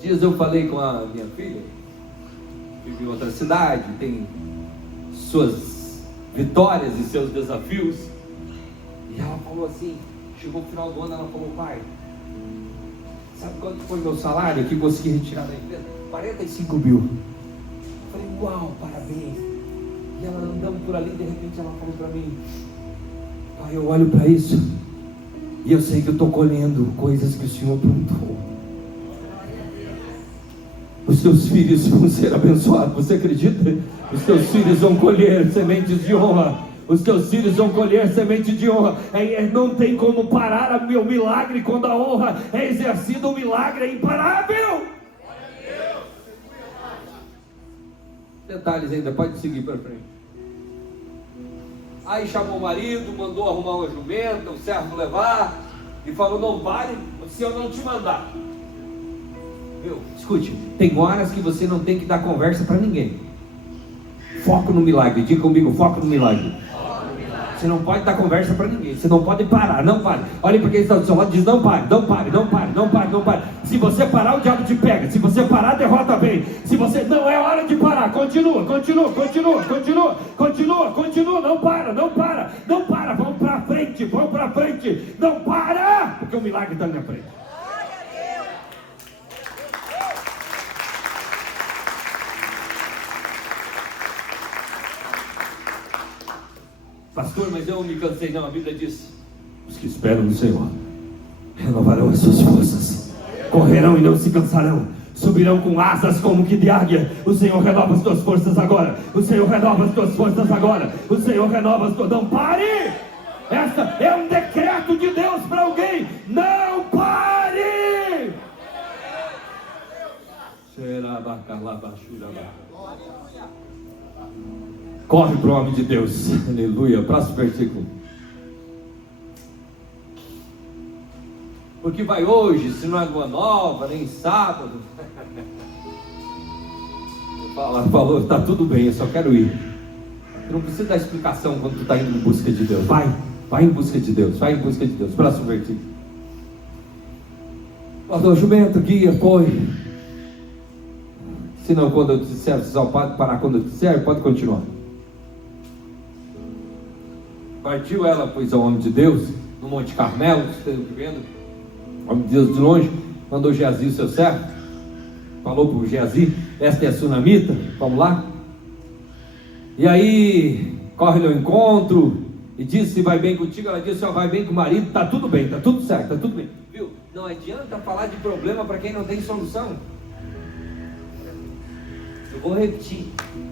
Dias eu falei com a minha filha, vive em outra cidade, tem suas vitórias e seus desafios, e ela falou assim, chegou o final do ano, ela falou: pai, sabe quanto foi meu salário que consegui retirar da empresa? 45 mil. Eu falei: uau, parabéns. E ela andando por ali, de repente ela falou para mim: pai, eu olho para isso e eu sei que eu estou colhendo coisas que o Senhor plantou. Os seus filhos vão ser abençoados, você acredita? Os seus filhos vão colher sementes de honra. Os teus filhos vão colher semente de honra. Não tem como parar o meu milagre. Quando a honra é exercida, o milagre é imparável. Detalhes ainda, pode seguir para frente. Aí chamou o marido, mandou arrumar uma jumenta, o servo levar, e falou: não vale se eu não te mandar. Meu, escute, tem horas que você não tem que dar conversa para ninguém. Foco no milagre, diga comigo: foco no milagre. Você não pode dar conversa para ninguém, você não pode parar, não pare. Olha para quem está do seu lado e diz: não pare, não pare, não pare, não pare, não pare. Se você parar, o diabo te pega. Se você parar, derrota bem. Se você não é hora de parar, continua, continua, continua, continua, continua, continua, não para, não para, não para, vamos para frente, não para, porque o milagre está na frente. Pastor, mas eu me cansei. Não, a Bíblia diz: os que esperam no Senhor renovarão as suas forças, correrão e não se cansarão, subirão com asas como que de águia. O Senhor renova as tuas forças agora. O Senhor renova as tuas forças agora. O Senhor renova as tuas... Não pare! Essa é um decreto de Deus para alguém. Não pare! Corre para o homem de Deus. Aleluia. Próximo versículo. Porque vai hoje, se não é lua nova, nem sábado. Falou, está tudo bem, eu só quero ir. Tu não precisa dar explicação quando tu está indo em busca de Deus. Vai em busca de Deus, vai em busca de Deus. Próximo versículo. Pastor, jumento, guia, corre. Se não, quando eu disser, se só pode parar quando eu disser, pode continuar. Partiu ela, pois, ao homem de Deus, no Monte Carmelo, vocês estão vendo? O homem de Deus de longe, mandou Geazi, o seu servo, falou para o Geazi: esta é a sunamita, vamos lá? E aí, corre ao encontro, e disse: se vai bem contigo. Ela disse: ó, vai bem com o marido, está tudo bem, está tudo certo, está tudo bem. Viu? Não adianta falar de problema para quem não tem solução. Eu vou repetir: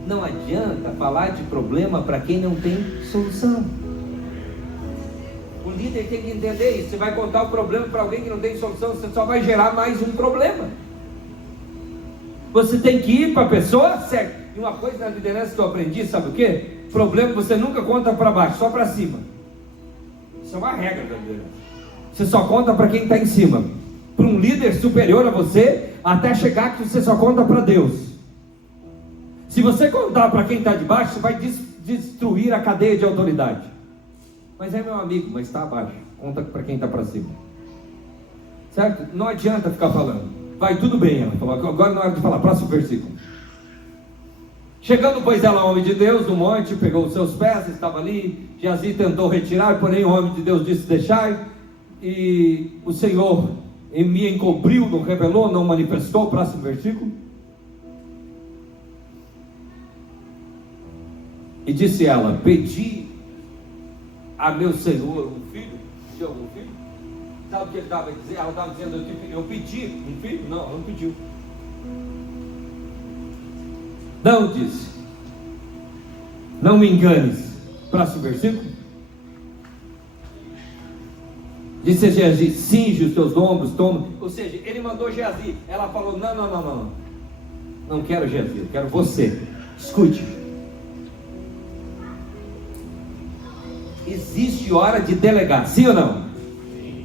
não adianta falar de problema para quem não tem solução. O líder tem que entender isso. Você vai contar o problema para alguém que não tem solução, você só vai gerar mais um problema. Você tem que ir para a pessoa certa. E uma coisa na liderança que eu aprendi, sabe o quê? Problema você nunca conta para baixo, só para cima. Isso é uma regra da liderança. Você só conta para quem está em cima. Para um líder superior a você, até chegar que você só conta para Deus. Se você contar para quem está de baixo, você vai destruir a cadeia de autoridade. Mas é meu amigo, mas está abaixo. Conta para quem está para cima. Certo? Não adianta ficar falando. Vai tudo bem, ela falou. Agora não é hora de falar. Próximo versículo. Chegando, pois, ela ao homem de Deus no monte, pegou os seus pés, estava ali. Geazi tentou retirar, porém o homem de Deus disse: deixai. E o Senhor me encobriu, não revelou, não manifestou. Próximo versículo. E disse ela: pedi a meu Senhor um filho. Tinha algum filho? Sabe o que ele estava dizendo? Ela estava dizendo: eu pedi um filho? Não, ela não pediu. Não, disse: não me enganes. Próximo versículo. Disse a Geazi: cinge os teus ombros, toma. Ou seja, ele mandou Geazi. Ela falou: não. Não quero Geazi, eu quero você. Escute. Existe hora de delegar, sim ou não?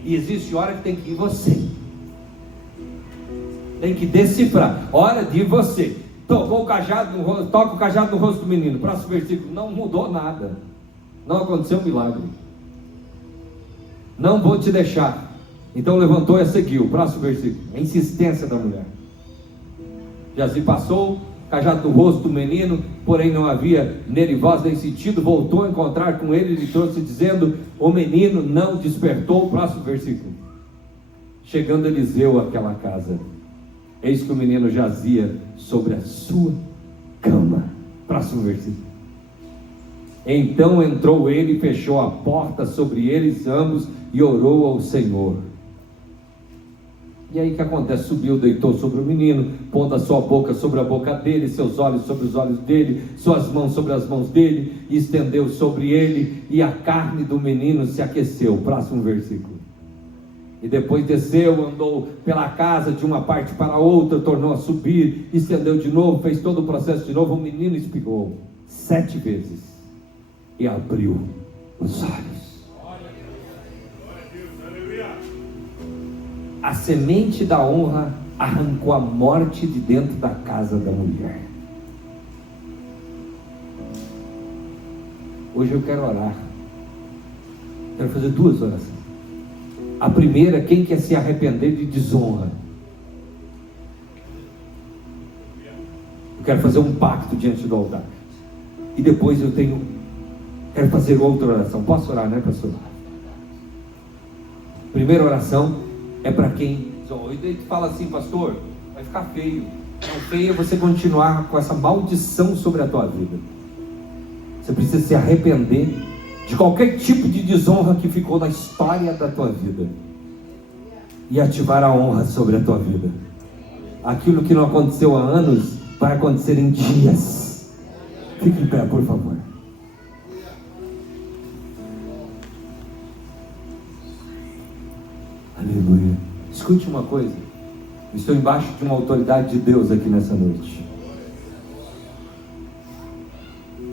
E existe hora que tem que ir você. Tem que decifrar. Hora de você. tocou o cajado no rosto, toca o cajado no rosto do menino. Próximo versículo, não mudou nada, não aconteceu um milagre. Não vou te deixar. Então levantou e a seguiu. Próximo versículo, a insistência da mulher. Geazi passou, cajado no rosto do menino, porém não havia nele voz nem sentido. Voltou a encontrar com ele e lhe trouxe, dizendo: o menino não despertou. Próximo versículo. Chegando Eliseu àquela casa, eis que o menino jazia sobre a sua cama. Próximo versículo. Então entrou ele e fechou a porta sobre eles ambos e orou ao Senhor. E aí o que acontece? Subiu, deitou sobre o menino, pondo a sua boca sobre a boca dele, seus olhos sobre os olhos dele, suas mãos sobre as mãos dele, e estendeu sobre ele, e a carne do menino se aqueceu. Próximo versículo. E depois desceu, andou pela casa de uma parte para a outra, tornou a subir, estendeu de novo, fez todo o processo de novo. O menino espirrou 7 vezes e abriu os olhos. A semente da honra arrancou a morte de dentro da casa da mulher. Hoje eu quero orar. Quero fazer 2 orações. A primeira, quem quer se arrepender de desonra? Eu quero fazer um pacto diante do altar. E depois quero fazer outra oração. Posso orar, né, pastor? Primeira oração é para quem desonrou. E daí tu fala assim: pastor, vai ficar feio. Não, feio é você continuar com essa maldição sobre a tua vida. Você precisa se arrepender de qualquer tipo de desonra que ficou na história da tua vida e ativar a honra sobre a tua vida. Aquilo que não aconteceu há anos vai acontecer em dias. Fique em pé, por favor. Aleluia. Escute uma coisa. Eu estou embaixo de uma autoridade de Deus aqui nessa noite.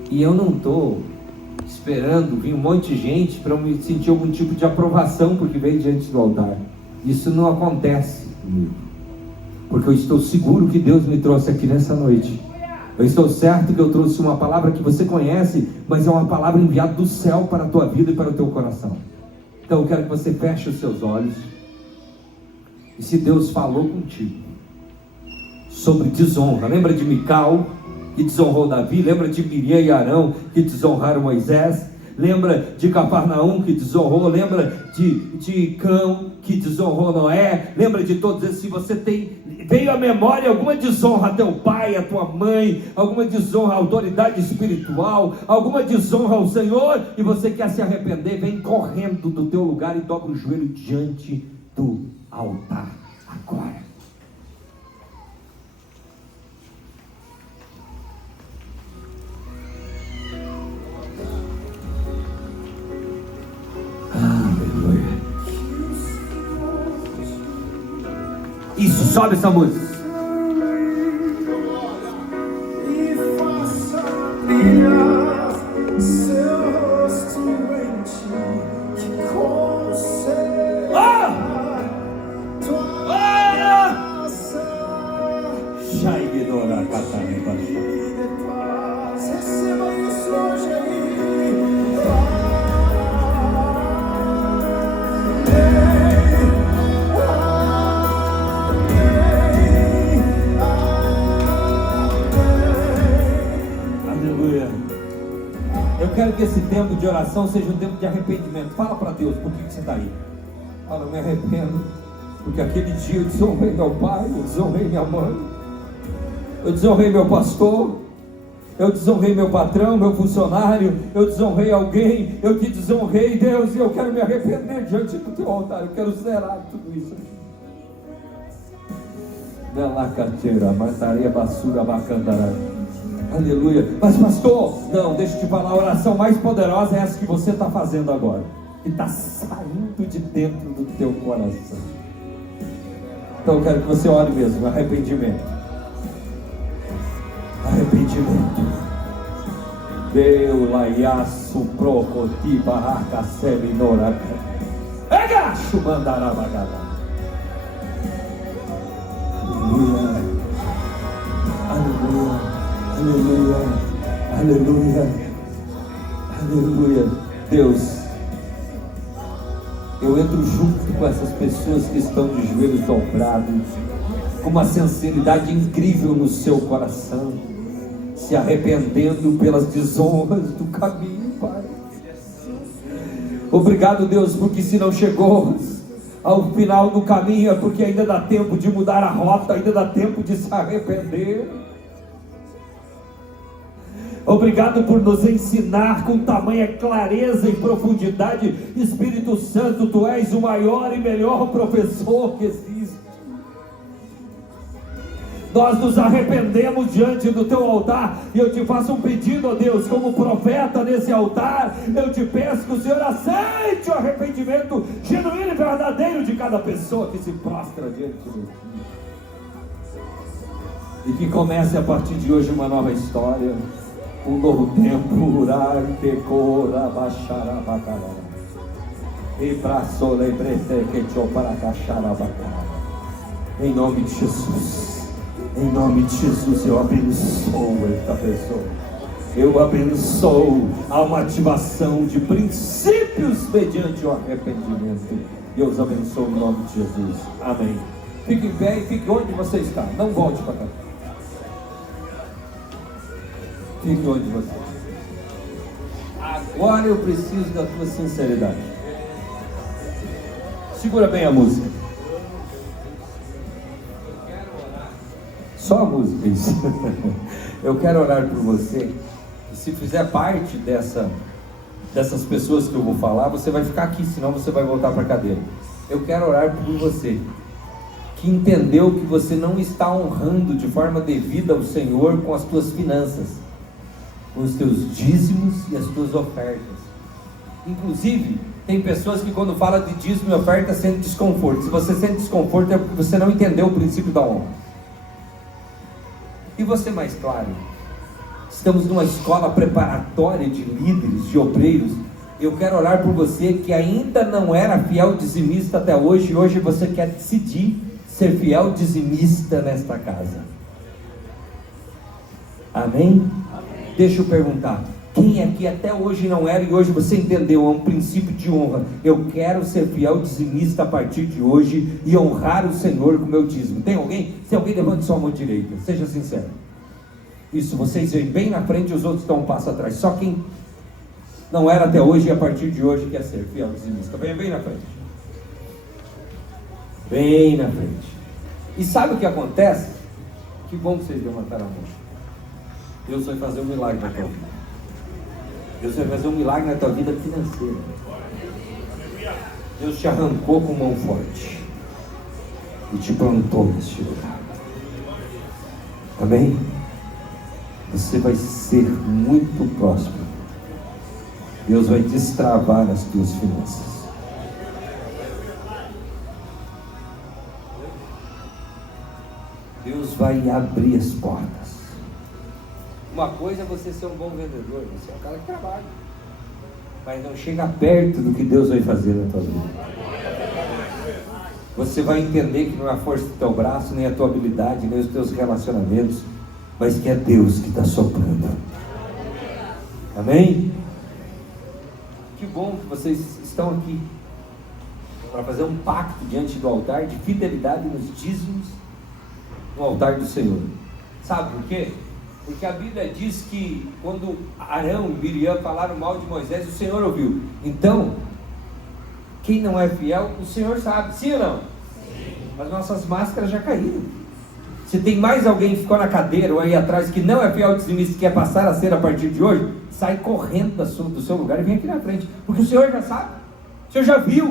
E eu não estou esperando vir um monte de gente para eu me sentir algum tipo de aprovação porque veio diante do altar. Isso não acontece comigo, porque eu estou seguro que Deus me trouxe aqui nessa noite. Eu estou certo que eu trouxe uma palavra que você conhece, mas é uma palavra enviada do céu para a tua vida e para o teu coração. Então eu quero que você feche os seus olhos. E se Deus falou contigo sobre desonra, lembra de Mical, que desonrou Davi? Lembra de Miriam e Arão, que desonraram Moisés? Lembra de Cafarnaum, que desonrou? Lembra de Cão, que desonrou Noé? Lembra de todos esses? Se você veio à memória alguma desonra a teu pai, a tua mãe, alguma desonra à autoridade espiritual, alguma desonra ao Senhor, e você quer se arrepender, vem correndo do teu lugar e dobra o joelho diante do altar agora. Aleluia. Isso, sobe essa música. E faça brilhar seu rosto em ti, que conceda tua graça. Shaibidora Catarina. Receba isso hoje aí. Aleluia. Eu quero que esse tempo de oração seja um tempo de arrependimento. Fala para Deus, por que você está aí? Fala: eu me arrependo, porque aquele dia eu desonrei meu pai, eu desonrei minha mãe, eu desonrei meu pastor, eu desonrei meu patrão, meu funcionário, eu desonrei alguém, eu te desonrei, Deus, e eu quero me arrepender diante do teu altar, eu quero zerar tudo isso. Aleluia. Mas pastor, não, deixa eu te falar, a oração mais poderosa é essa que você está fazendo agora, que está saindo de dentro do teu coração. Então eu quero que você ore mesmo, arrependimento. Deu laiaço procoti barraca seminora. Egacho mandará bagada. Aleluia. Aleluia, aleluia, aleluia, aleluia. Deus, eu entro junto com essas pessoas que estão de joelhos dobrados, com uma sinceridade incrível no seu coração, se arrependendo pelas desonras do caminho, Pai. Obrigado, Deus, porque se não chegou ao final do caminho é porque ainda dá tempo de mudar a rota, ainda dá tempo de se arrepender. Obrigado por nos ensinar com tamanha clareza e profundidade. Espírito Santo, Tu és o maior e melhor professor que existe. Nós nos arrependemos diante do Teu altar, e eu te faço um pedido, ó Deus, como profeta nesse altar, eu te peço que o Senhor aceite o arrependimento genuíno e verdadeiro de cada pessoa que se prostra diante de Ti, e que comece a partir de hoje uma nova história, um novo tempo. Em nome de Jesus. Em nome de Jesus, eu abençoo esta pessoa. Eu abençoo a uma ativação de princípios mediante o arrependimento. Eu os abençoo em nome de Jesus. Amém. Fique em pé e fique onde você está. Não volte para cá. Fique onde você está. Agora eu preciso da tua sinceridade. Segura bem a música. Só a música, isso. Eu quero orar por você. E se fizer parte dessas pessoas que eu vou falar, você vai ficar aqui, senão você vai voltar para a cadeira. Eu quero orar por você, que entendeu que você não está honrando de forma devida ao Senhor com as tuas finanças, com os teus dízimos e as tuas ofertas. Inclusive, tem pessoas que quando fala de dízimo e oferta sentem desconforto. Se você sente desconforto é porque você não entendeu o princípio da honra. E você mais claro, estamos numa escola preparatória de líderes, de obreiros. Eu quero orar por você que ainda não era fiel dizimista até hoje, e hoje você quer decidir ser fiel dizimista nesta casa. Amém? Deixa eu perguntar, quem aqui até hoje não era e hoje você entendeu, é um princípio de honra? Eu quero ser fiel dizimista a partir de hoje e honrar o Senhor com o meu dízimo. Tem alguém? Se alguém, levante sua mão direita, seja sincero. Isso, vocês vêm bem na frente e os outros estão um passo atrás. Só quem não era até hoje e a partir de hoje quer ser fiel dizimista. Venha bem na frente. Bem na frente. E sabe o que acontece? Que bom que vocês levantaram a mão. Deus vai fazer um milagre na tua vida. Deus vai fazer um milagre na tua vida financeira. Deus te arrancou com mão forte e te plantou neste lugar. Amém? Você vai ser muito próspero. Deus vai destravar as tuas finanças. Deus vai abrir as portas. Uma coisa é você ser um bom vendedor, você é um cara que trabalha, mas não chega perto do que Deus vai fazer na tua vida. Você vai entender que não é a força do teu braço, nem a tua habilidade, nem os teus relacionamentos, mas que é Deus que está soprando. Amém? Que bom que vocês estão aqui para fazer um pacto diante do altar de fidelidade nos dízimos no altar do Senhor. Sabe por quê? Porque a Bíblia diz que quando Arão e Miriam falaram mal de Moisés, o Senhor ouviu. Então, quem não é fiel, o Senhor sabe, sim ou não? Sim. As nossas máscaras já caíram. Se tem mais alguém que ficou na cadeira ou aí atrás que não é fiel dizimista e quer passar a ser a partir de hoje, sai correndo do seu lugar e vem aqui na frente, porque o Senhor já sabe, o Senhor já viu,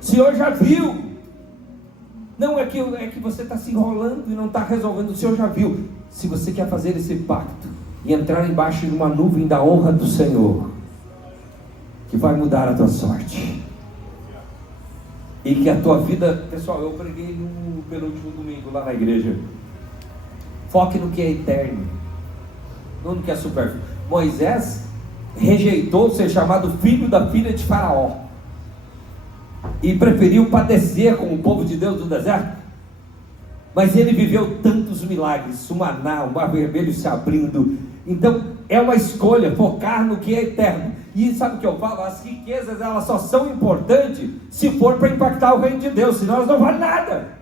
o Senhor já viu. Não é que você está se enrolando e não está resolvendo, o Senhor já viu. Se você quer fazer esse pacto e entrar embaixo de uma nuvem da honra do Senhor, que vai mudar a tua sorte, e que a tua vida, pessoal, eu preguei no penúltimo domingo lá na igreja, foque no que é eterno, não no que é supérfluo. Moisés rejeitou ser chamado filho da filha de Faraó e preferiu padecer com o povo de Deus no deserto. mas ele viveu tantos milagres, o maná, o mar vermelho se abrindo. Então é uma escolha, focar no que é eterno. E sabe o que eu falo? As riquezas, elas só são importantes se for para impactar o reino de Deus, senão elas não valem nada.